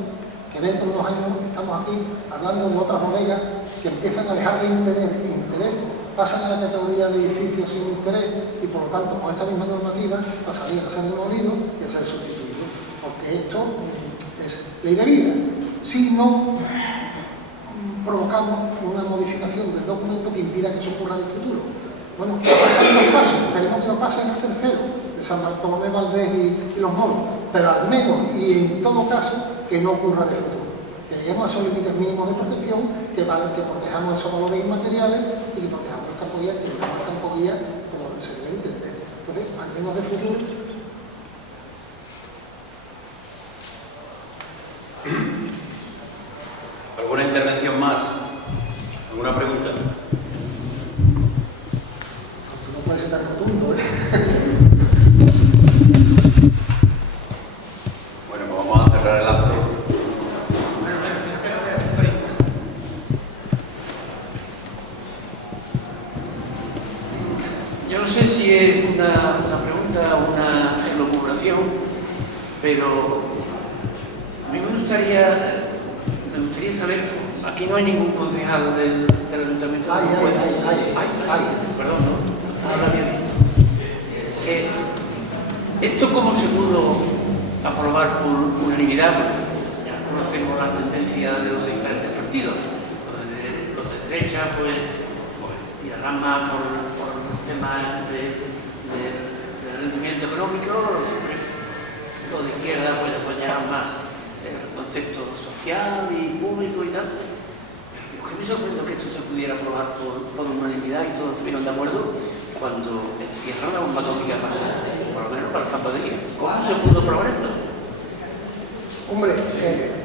que dentro de 2 años estamos aquí hablando de otras bodegas que empiezan a dejar de interés, pasan a la categoría de edificios sin interés y por lo tanto con esta misma normativa pasarían a ser demolidos y a ser sustituidos, porque esto es ley de vida. Si no provocamos una modificación del documento que impida que eso ocurra en el futuro. Bueno, pasan 2 pasos, esperemos que no pase en el tercero, de San Bartolomé, Valdés y los Moros, pero al menos y en todo caso que no ocurra en el futuro. Que lleguemos a esos límites mínimos de protección, que protejamos esos valores inmateriales y que protejamos los campoguías y los campoguías como se debe entender. Entonces, al menos de futuro. ¿Alguna intervención más? ¿Alguna pregunta? No puede ser tan rotundo, ¿eh? Bueno, pues vamos a cerrar el acto. Yo no sé si es una pregunta o una elucubración, pero a mí me gustaría saber, aquí no hay ningún concejal del ayuntamiento. Perdón, no lo había visto. ¿Esto cómo se pudo aprobar por unanimidad? Ya conocemos la tendencia de los diferentes partidos. Los de derecha, pues tirarán más por temas de rendimiento económico, los de izquierda pues apoyarán más el concepto social y público y tal. Lo que me sorprendió que esto se pudiera aprobar por unanimidad y todos estuvieron de acuerdo cuando cierraron la bomba atómica pasó, por lo menos para el campo de guía. ¿Cómo se pudo aprobar esto? Hombre,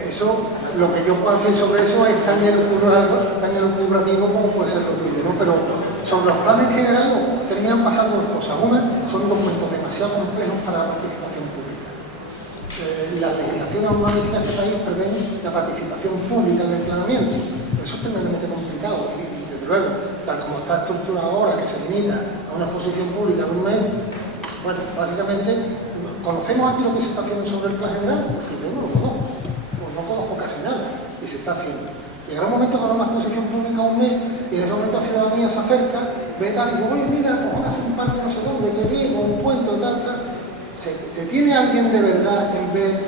eso, lo que yo puedo decir sobre eso es tan elucubrativo como puede ser lo tuyo, ¿no? Pero sobre los planes generales terminan pasando 2 cosas. Una, son documentos demasiado complejos para la participación pública. Las legislaciones urbanísticas de este país prevén la participación pública en el planeamiento. Eso es tremendamente complicado y desde luego, tal como está estructurado ahora, que se limita a una exposición pública de 1 mes, bueno, básicamente conocemos aquí lo que se está haciendo sobre el plan general, porque yo no lo conozco, no conozco casi nada, y se está haciendo. Llegará un momento que habrá una exposición pública 1 mes y en ese momento la ciudadanía se acerca, ve tal y dice, oye, mira, pues van a hacer un parque no sé dónde, que bien, o un puente, tal. ¿Se detiene alguien de verdad en ver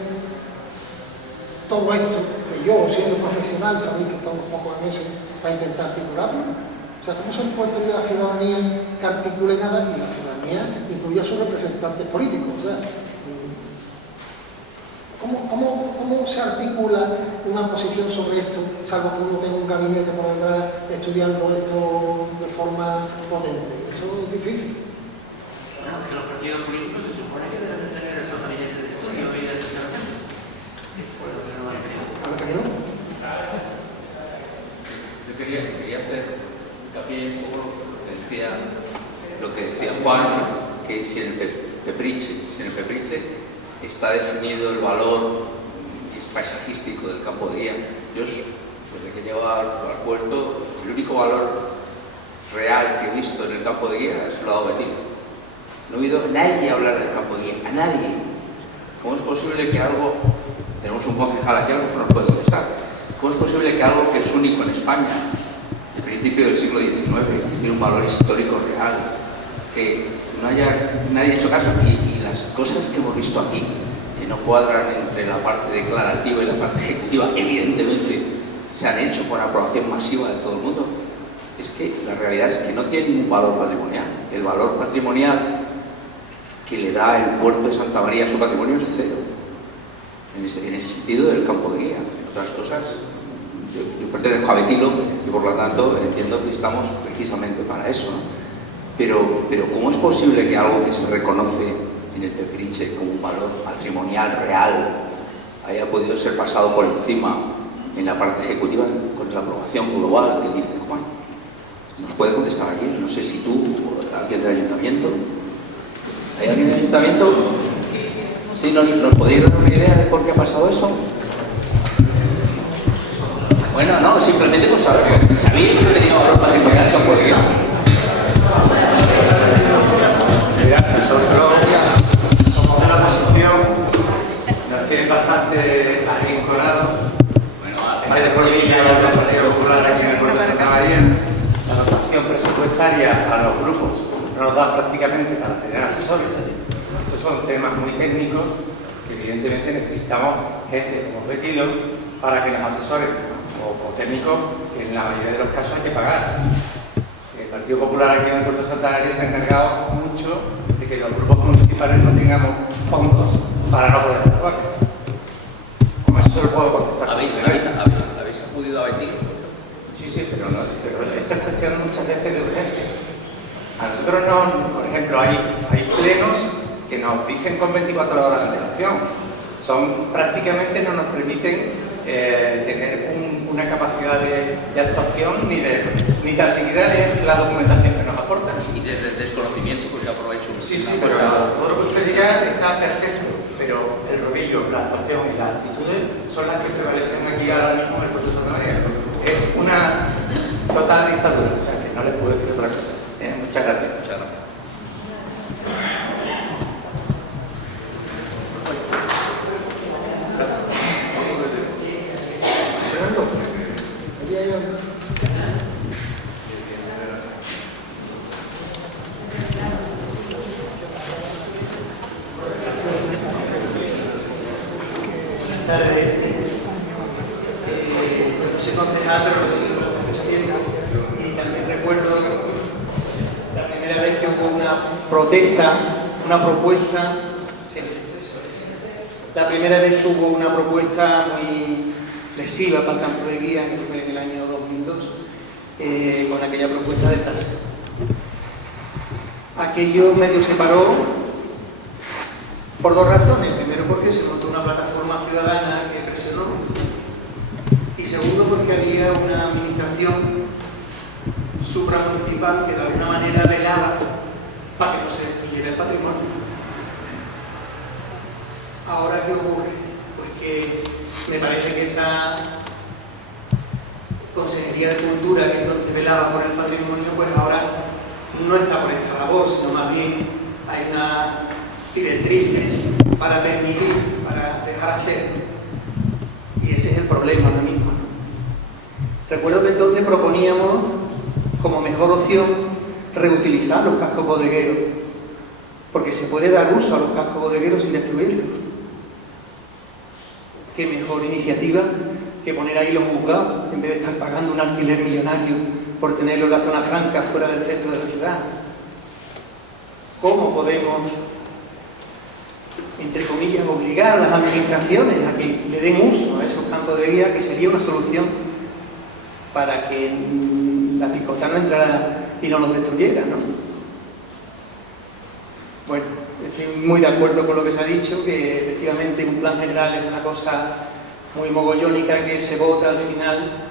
todo esto, que yo, siendo profesional, sabéis que estamos pocos meses para intentar articularlo? O sea, ¿cómo se puede pedir a la ciudadanía que articule nada? Y la ciudadanía incluye a sus representantes políticos. O sea, ¿cómo se articula una posición sobre esto, salvo que uno tenga un gabinete por detrás estudiando esto de forma potente? Eso es difícil. Bueno, que los partidos políticos se supone que deben de tener esos gabinetes de estudio y de asesoramiento. Pues lo que no hay. ¿Parece que no? Yo quería hacer también un poco lo que decía Juan, que si en el Pepriche está definido el valor paisajístico del campo de guía. Yo, desde que llego al puerto, el único valor real que he visto en el campo de guía es lo de Betilo. No he oído a nadie hablar del campo de guía, a nadie. ¿Cómo es posible que algo, tenemos un concejal aquí, a lo mejor nos puede contestar, cómo es posible que algo que es único en España, de principio del siglo XIX, tiene un valor histórico real, que no haya nadie hecho caso, y las cosas que hemos visto aquí, que no cuadran entre la parte declarativa y la parte ejecutiva, evidentemente se han hecho por aprobación masiva de todo el mundo, es que la realidad es que no tienen ningún valor patrimonial. El valor patrimonial que le da el puerto de Santa María a su patrimonio es cero, en el sentido del campo de guía. Entre otras cosas, yo pertenezco a Betilo y por lo tanto entiendo que estamos precisamente para eso, ¿no? Pero ¿cómo es posible que algo que se reconoce en el Peprinche como un valor patrimonial real haya podido ser pasado por encima en la parte ejecutiva con la aprobación global que dice Juan? ¿Nos puede contestar alguien? No sé si tú o alguien del ayuntamiento. ¿Hay alguien del ayuntamiento? ¿Sí? ¿Nos podéis dar una idea de por qué ha pasado eso? Bueno, no, simplemente pues saber. ¿Sabéis que tenía valor patrimonial el campo de guía? Nosotros, como una oposición, nos tienen bastante arrinconados. Más de política del Partido Popular aquí en el puerto de Santa María. La dotación presupuestaria a los grupos no nos da prácticamente para tener asesores. Estos son temas muy técnicos que evidentemente necesitamos gente como Betilo para que nos asesoren, o técnicos que en la mayoría de los casos hay que pagar. El Partido Popular aquí en el puerto de Santa María se ha encargado mucho de que los grupos municipales no tengamos fondos para no poder actuar. Como eso se lo puedo contestar. ¿Habéis acudido a Betilo? Sí, pero esta es cuestión muchas veces de urgencia. A nosotros no, por ejemplo, hay plenos que nos dicen con 24 horas de antelación. Prácticamente no nos permiten tener una capacidad de actuación ni tan siquiera leer la documentación que nos aportan. Y desde el desconocimiento, porque aprovecho. Sí, pero todo lo que usted diga está perfecto, pero el rodillo, la actuación y las actitudes son las que prevalecen aquí ahora mismo en el puerto de Santa María. Es una total dictadura, o sea que no les puedo decir otra cosa. Muchas gracias. Muchas gracias. Fernando, allí hay algo. Buenas tardes. Yo no soy concejal, pero sí durante mucho tiempo. Y también recuerdo la primera vez que hubo una protesta, una propuesta. Sí, la primera vez que hubo una propuesta muy flexiva para el campo de guía, que fue en el año 2002, con aquella propuesta de tasa. Aquello medio se paró por dos razones. Primero, porque se montó una plataforma ciudadana que presionó. Y segundo, porque había una administración supramunicipal que de alguna manera velaba para que no se destruyera el patrimonio. Ahora, ¿qué ocurre? Pues que me parece que esa Consejería de Cultura que entonces velaba por el patrimonio, pues ahora no está por esta labor, sino más bien hay unas directrices para permitir, para dejar hacer. Y ese es el problema ahora mismo, ¿no? Recuerdo que entonces proponíamos como mejor opción reutilizar los cascos bodegueros, porque se puede dar uso a los cascos bodegueros sin destruirlos. Qué mejor iniciativa que poner ahí los juzgados en vez de estar pagando un alquiler millonario por tenerlo en la zona franca fuera del centro de la ciudad. ¿Cómo podemos, entre comillas, obligar a las administraciones a que le den uso a esos campos de guía, que sería una solución para que la picota no entrara y no los destruyera, ¿no? Bueno, estoy muy de acuerdo con lo que se ha dicho, que efectivamente un plan general es una cosa muy mogollónica que se vota al final.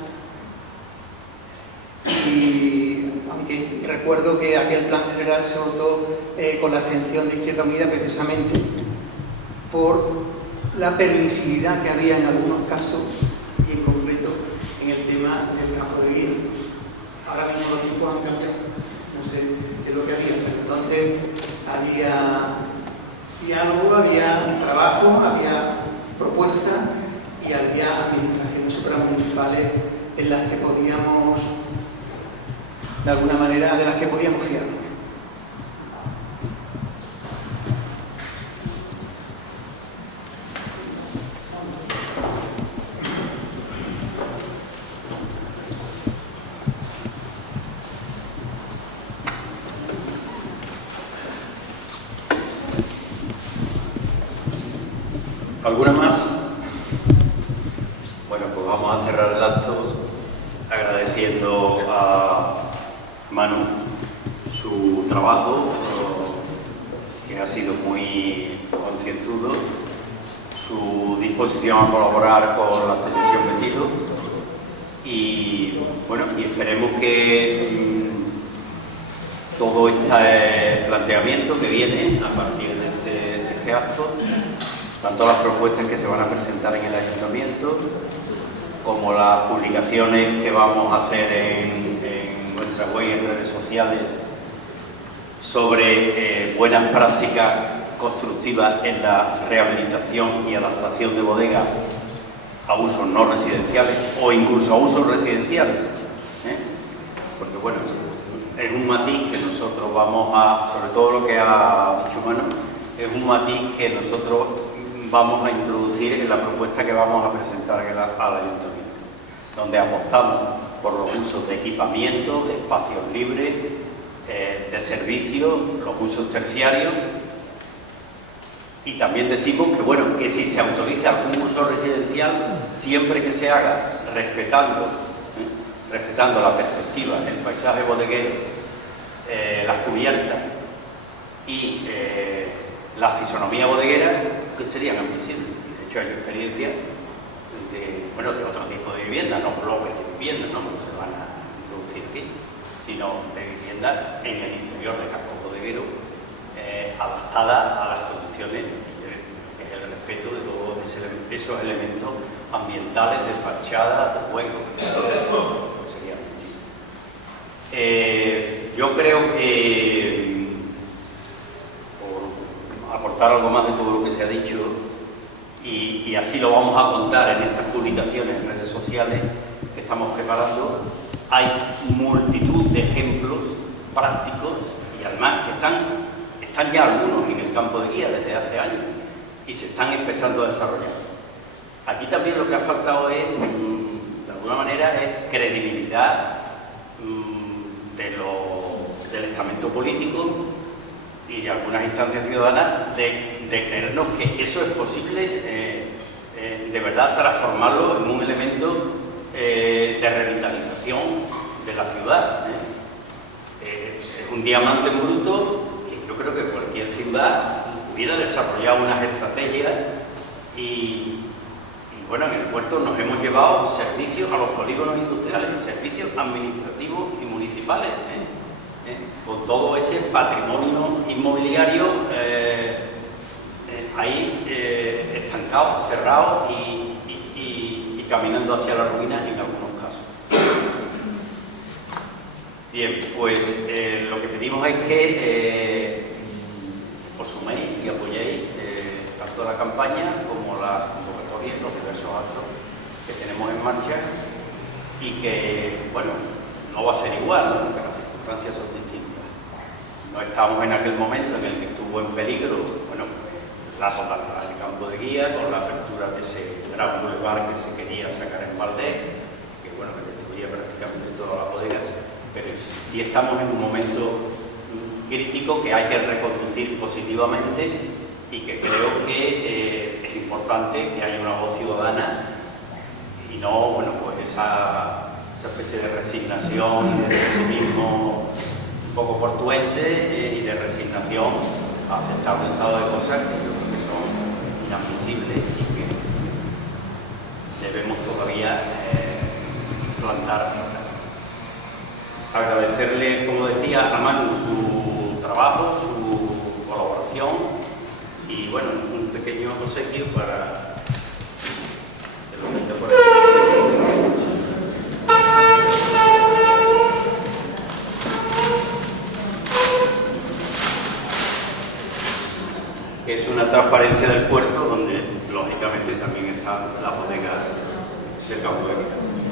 Y aunque recuerdo que aquel plan general se votó con la abstención de Izquierda Unida precisamente por la permisividad que había en algunos casos y en concreto en el tema del campo de guía. Ahora mismo los tiempos han cambiado, no sé qué es lo que había, pero entonces había diálogo, había trabajo, había propuestas y había administraciones supramunicipales en las que podíamos, de alguna manera, de las que podíamos fiarnos. ¿Alguna más? Bueno, pues vamos a cerrar el acto agradeciendo a Manu su trabajo, que ha sido muy concienzudo, su disposición a colaborar con la Asociación Metido y, bueno, y esperemos que todo este planteamiento que viene a partir de este acto, tanto las propuestas que se van a presentar en el Ayuntamiento, como las publicaciones que vamos a hacer en nuestra web y en redes sociales sobre buenas prácticas constructivas en la rehabilitación y adaptación de bodegas a usos no residenciales o incluso a usos residenciales, porque bueno, es un matiz que nosotros vamos a, sobre todo lo que ha dicho Manu, es un matiz que nosotros vamos a introducir en la propuesta que vamos a presentar al Ayuntamiento, donde apostamos por los usos de equipamiento, de espacios libres, de servicios, los usos terciarios, y también decimos que, bueno, que si se autoriza algún uso residencial, siempre que se haga respetando la perspectiva, el paisaje bodeguero, las cubiertas y la fisonomía bodeguera, que serían admisibles. De hecho, hay experiencias de otro tipo de viviendas, no bloques de viviendas, no se van a introducir aquí, sino de viviendas en el interior del campo bodeguero, adaptadas a las condiciones, que es el respeto de todos esos elementos ambientales, de fachada, de hueco, sería admisible. Yo creo que aportar algo más de todo lo que se ha dicho y así lo vamos a contar en estas publicaciones en redes sociales que estamos preparando. Hay multitud de ejemplos prácticos y además que están ya algunos en el campo de guía desde hace años y se están empezando a desarrollar. Aquí también lo que ha faltado es, de alguna manera, es credibilidad del estamento político y de algunas instancias ciudadanas de creernos que eso es posible de verdad transformarlo en un elemento de revitalización de la ciudad. Es un diamante bruto que yo creo que cualquier ciudad hubiera desarrollado unas estrategias y bueno, en el puerto nos hemos llevado servicios a los polígonos industriales, servicios administrativos y municipales, con todo ese patrimonio inmobiliario ahí estancado, cerrado y caminando hacia la ruina en algunos casos. Bien, pues lo que pedimos es que os suméis y apoyéis tanto la campaña como la convocatoria y los diversos actos que tenemos en marcha y que, bueno, no va a ser igual, ¿no? Porque las circunstancias son distintas. No estamos en aquel momento en el que estuvo en peligro, bueno, la totalidad del campo de guía, con la apertura de ese gran boulevard que se quería sacar en Valdés, que bueno, que destruía prácticamente todas las bodegas, pero sí estamos en un momento crítico que hay que reconducir positivamente y que creo que es importante que haya una voz ciudadana y no, bueno, pues esa especie de resignación y de pesimismo un poco portuense y de resignación a aceptar un estado de cosas que yo creo que son inadmisibles y que debemos todavía plantar. Agradecerle, como decía, a Manu su trabajo, su colaboración Y bueno, un pequeño obsequio para el momento por aquí. Que es una transparencia del puerto donde lógicamente también están las bodegas del Campo de Guerra.